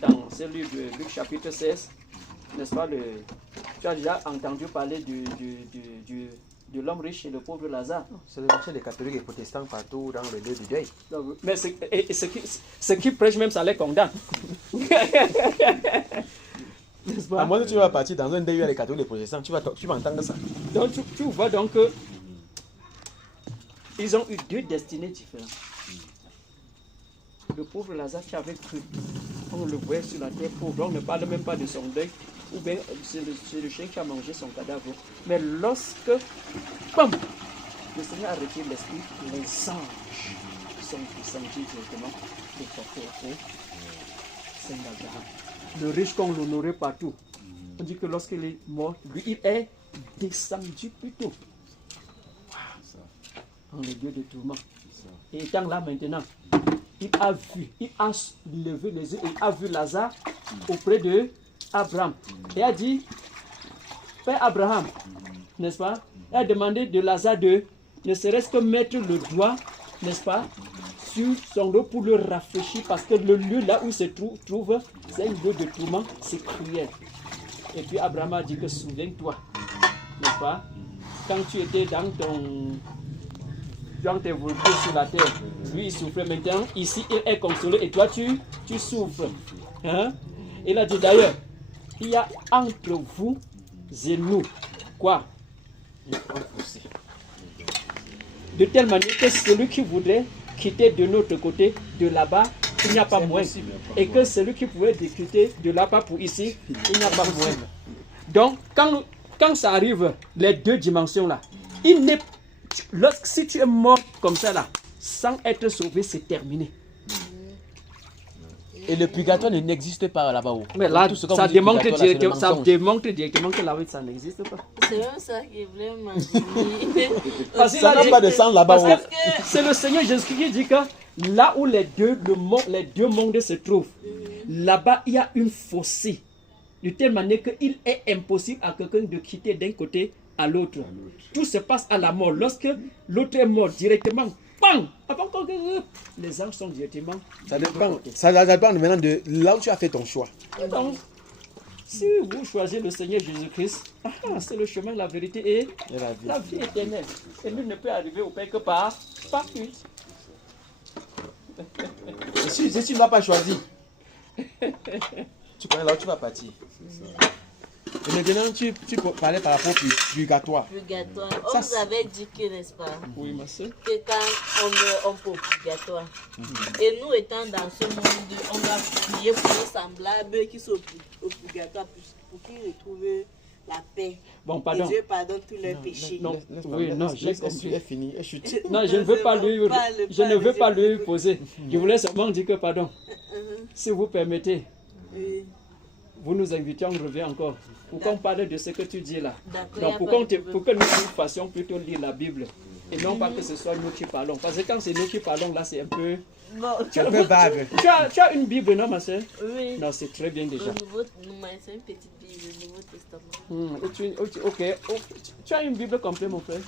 dans ce livre de Luc chapitre 16, n'est-ce pas, tu as déjà entendu parler de l'homme riche et le pauvre Lazare. C'est le marché des catholiques et protestants partout dans le lieu du deuil. Mais ce qui prêche même, ça les condamne. N'est-ce pas? À moins que tu vas partir dans un deuil avec les catholiques et les protestants, tu vas entendre ça. Donc tu vois donc ils ont eu deux destinées différentes. Le pauvre Lazare qui avait cru, on le voyait sur la terre pauvre, on ne parle même pas de son deuil, ou bien c'est le chien qui a mangé son cadavre. Mais lorsque, bam, le Seigneur a retiré l'esprit, les anges sont descendus directement de porter au Saint Abraham. Le riche qu'on l'honorait partout. On dit que lorsqu'il est mort, lui, il est descendu plutôt dans le lieu de tourment. Et étant là maintenant, il a levé les yeux et il a vu Lazare auprès de Abraham. Et a dit, Père Abraham, n'est-ce pas? Il a demandé de Lazare de ne serait-ce que mettre le doigt, n'est-ce pas, sur son dos pour le rafraîchir, parce que le lieu là où il se trouve, c'est un lieu de tourment, c'est cruel. Et puis Abraham a dit que souviens-toi, n'est-ce pas, quand tu étais dans tes voluptés sur la terre, lui il souffrait, maintenant ici il est consolé et toi tu souffres. Hein? Il a dit d'ailleurs, il y a entre vous et nous quoi? De telle manière que celui qui voudrait quitter de notre côté, de là-bas, il n'y a pas moins. Et que celui qui pouvait quitter de là-bas pour ici, il n'y a pas moins. Donc, quand ça arrive, les deux dimensions là, si tu es mort comme ça là, sans être sauvé, c'est terminé. Et le purgatoire n'existe pas là-bas. Mais là, ça démontre directement que la vie, ça n'existe pas. C'est même ça qui est vraiment dit. Parce que ça n'a pas de sens là-bas. Parce que c'est le Seigneur Jésus qui dit que là où les deux mondes se trouvent, là-bas il y a une fossé. De telle manière qu'il est impossible à quelqu'un de quitter d'un côté à l'autre. Tout se passe à la mort. Lorsque l'autre est mort directement, bang, avant que les anges sont directement. Ça dépend maintenant de là où tu as fait ton choix. Donc, si vous choisissez le Seigneur Jésus-Christ, c'est le chemin, la vérité et la vie éternelle. Et nul ne peut arriver au Père que par lui. Si tu ne l'as pas choisi, tu connais là où tu vas partir. Et maintenant, tu parlais par rapport au purgatoire. Purgatoire. On vous avait dit que, n'est-ce pas? Oui, ma soeur. Que quand on meurt, on peut au purgatoire. Et nous étant dans ce monde, on doit prier pour nos semblables qui sont au purgatoire pour qu'ils retrouvent la paix. Bon, pardon. Et Dieu pardonne tous leurs péchés. Non, oui, non, j'ai compris. C'est fini. Non, je ne veux pas lui poser. Je voulais seulement dire que, pardon, si vous permettez, vous nous invitez, on revient encore. Pour qu'on parle de ce que tu dis là. Donc, pour que nous fassions plutôt lire la Bible. Et non pas que ce soit nous qui parlons. Parce que quand c'est nous qui parlons, là, c'est un peu... Tu es un peu vague. Tu as une Bible, non, ma soeur? Oui. Non, c'est très bien déjà. C'est une petite Bible, le Nouveau Testament. Ok. Tu as une Bible complète, mon frère?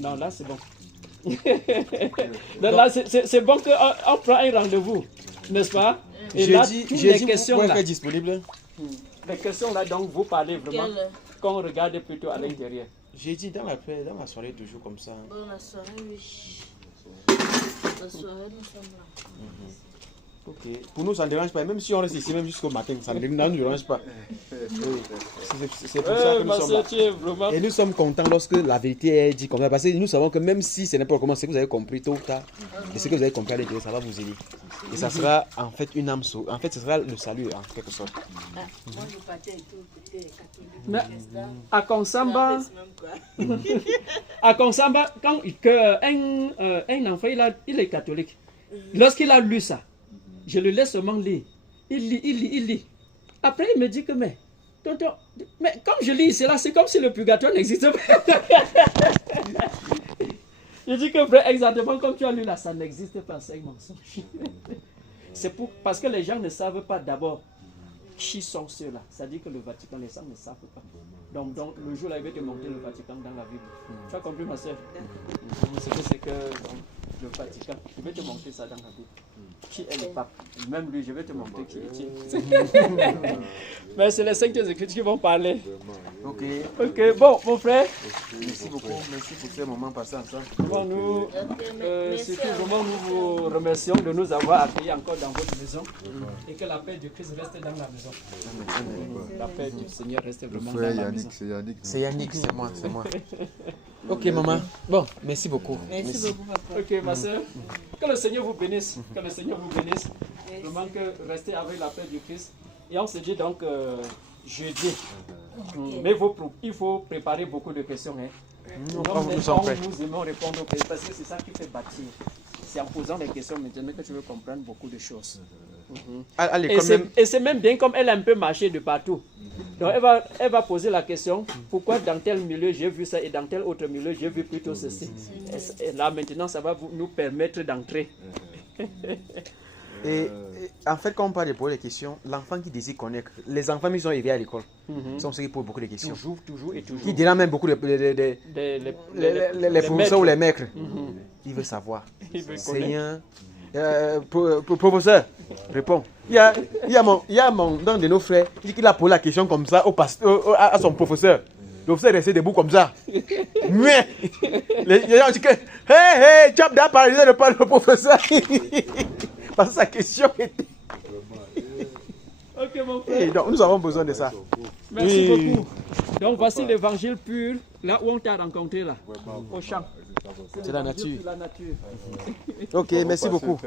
Non, là, c'est bon. Là, c'est bon qu'on prend un rendez-vous, n'est-ce pas? Et là, toutes les questions là... est disponible. Les questions là, donc vous parlez vraiment qu'on regarde plutôt à l'intérieur. J'ai dit dans la soirée, toujours comme ça. Dans la soirée, oui. La soirée, nous sommes là. Ok. Pour nous, ça ne dérange pas. Même si on reste ici, même jusqu'au matin, ça ne nous dérange pas. C'est pour ça que nous sommes là. Et nous sommes contents lorsque la vérité est dite comme ça. Parce que nous savons que même si ce n'est pas comment, ce que vous avez compris tôt ou tard, et ce que vous avez compris à l'intérieur, ça va vous aider. Et ça sera en fait une âme sauve. En fait, ce sera le salut en quelque sorte. Moi, je partais et tout côté catholique. Mais à Konsamba, quand un enfant il est catholique, lorsqu'il a lu ça, je le laisse seulement lire. Il lit. Après, il me dit que, mais, tonton, mais comme je lis cela, c'est comme si le purgatoire n'existe pas. Je dis que, frère, exactement comme tu as lu là, ça n'existe pas, c'est un mensonge. C'est parce que les gens ne savent pas d'abord qui sont ceux-là. C'est-à-dire que le Vatican, les gens ne savent pas. Donc le jour là, il va te montrer le Vatican dans la Bible. Tu as compris, ma soeur? C'est que le Vatican, je vais te montrer ça dans la Bible. qui est le pape. Même lui, je vais te montrer qui est-il. Mais c'est les Saintes Écritures qui vont parler. Ok. Ok, bon, mon frère, Merci beaucoup. Merci pour ce moment passé ensemble. bon, nous, Merci surtout à vous. vraiment, nous vous remercions de nous avoir accueillis encore dans votre maison et que la paix de Christ reste dans la maison. La paix du Seigneur reste Le vraiment dans frère la maison. Yannick, c'est Yannick. C'est Yannick, c'est moi, c'est moi. Ok, maman. Bon, merci beaucoup. Merci beaucoup, papa. Ok, ma soeur, que le Seigneur vous bénisse. Que le Seigneur vous bénisse. Vraiment que restez avec la paix du Christ. Et on se dit donc jeudi. Mais il faut préparer beaucoup de questions. Hein. Nous aimons répondre aux questions parce que c'est ça qui fait bâtir. C'est en posant les questions maintenant que tu veux comprendre beaucoup de choses. Allez, Et c'est même bien comme elle a un peu marché de partout. Donc elle va poser la question, pourquoi dans tel milieu j'ai vu ça et dans tel autre milieu j'ai vu plutôt ceci. Et là maintenant ça va nous permettre d'entrer. Et en fait, quand on parle de poser des questions, l'enfant qui désire connaître, les enfants qui sont élevés à l'école, sont ceux qui posent beaucoup de questions. Toujours et toujours. Qui dira même beaucoup les professeurs ou les maîtres. Il veut savoir. Il veut Seigneur, professeur, réponds. Il y a mon d'un de nos frères qui dit qu'il a posé la question comme ça à son professeur. Le professeur est resté debout comme ça. Mais les gens disent que hey, tu as bien parlé de parler au professeur. Parce que sa question était. Ok mon frère. Et donc nous avons besoin de ça. Merci beaucoup. Donc voici l'évangile pur, là où on t'a rencontré là, au champ. C'est la nature. La nature. Ok, merci beaucoup.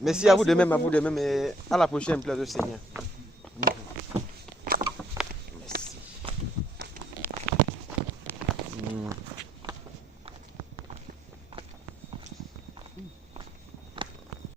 Merci à vous de même, et à la prochaine, place du Seigneur.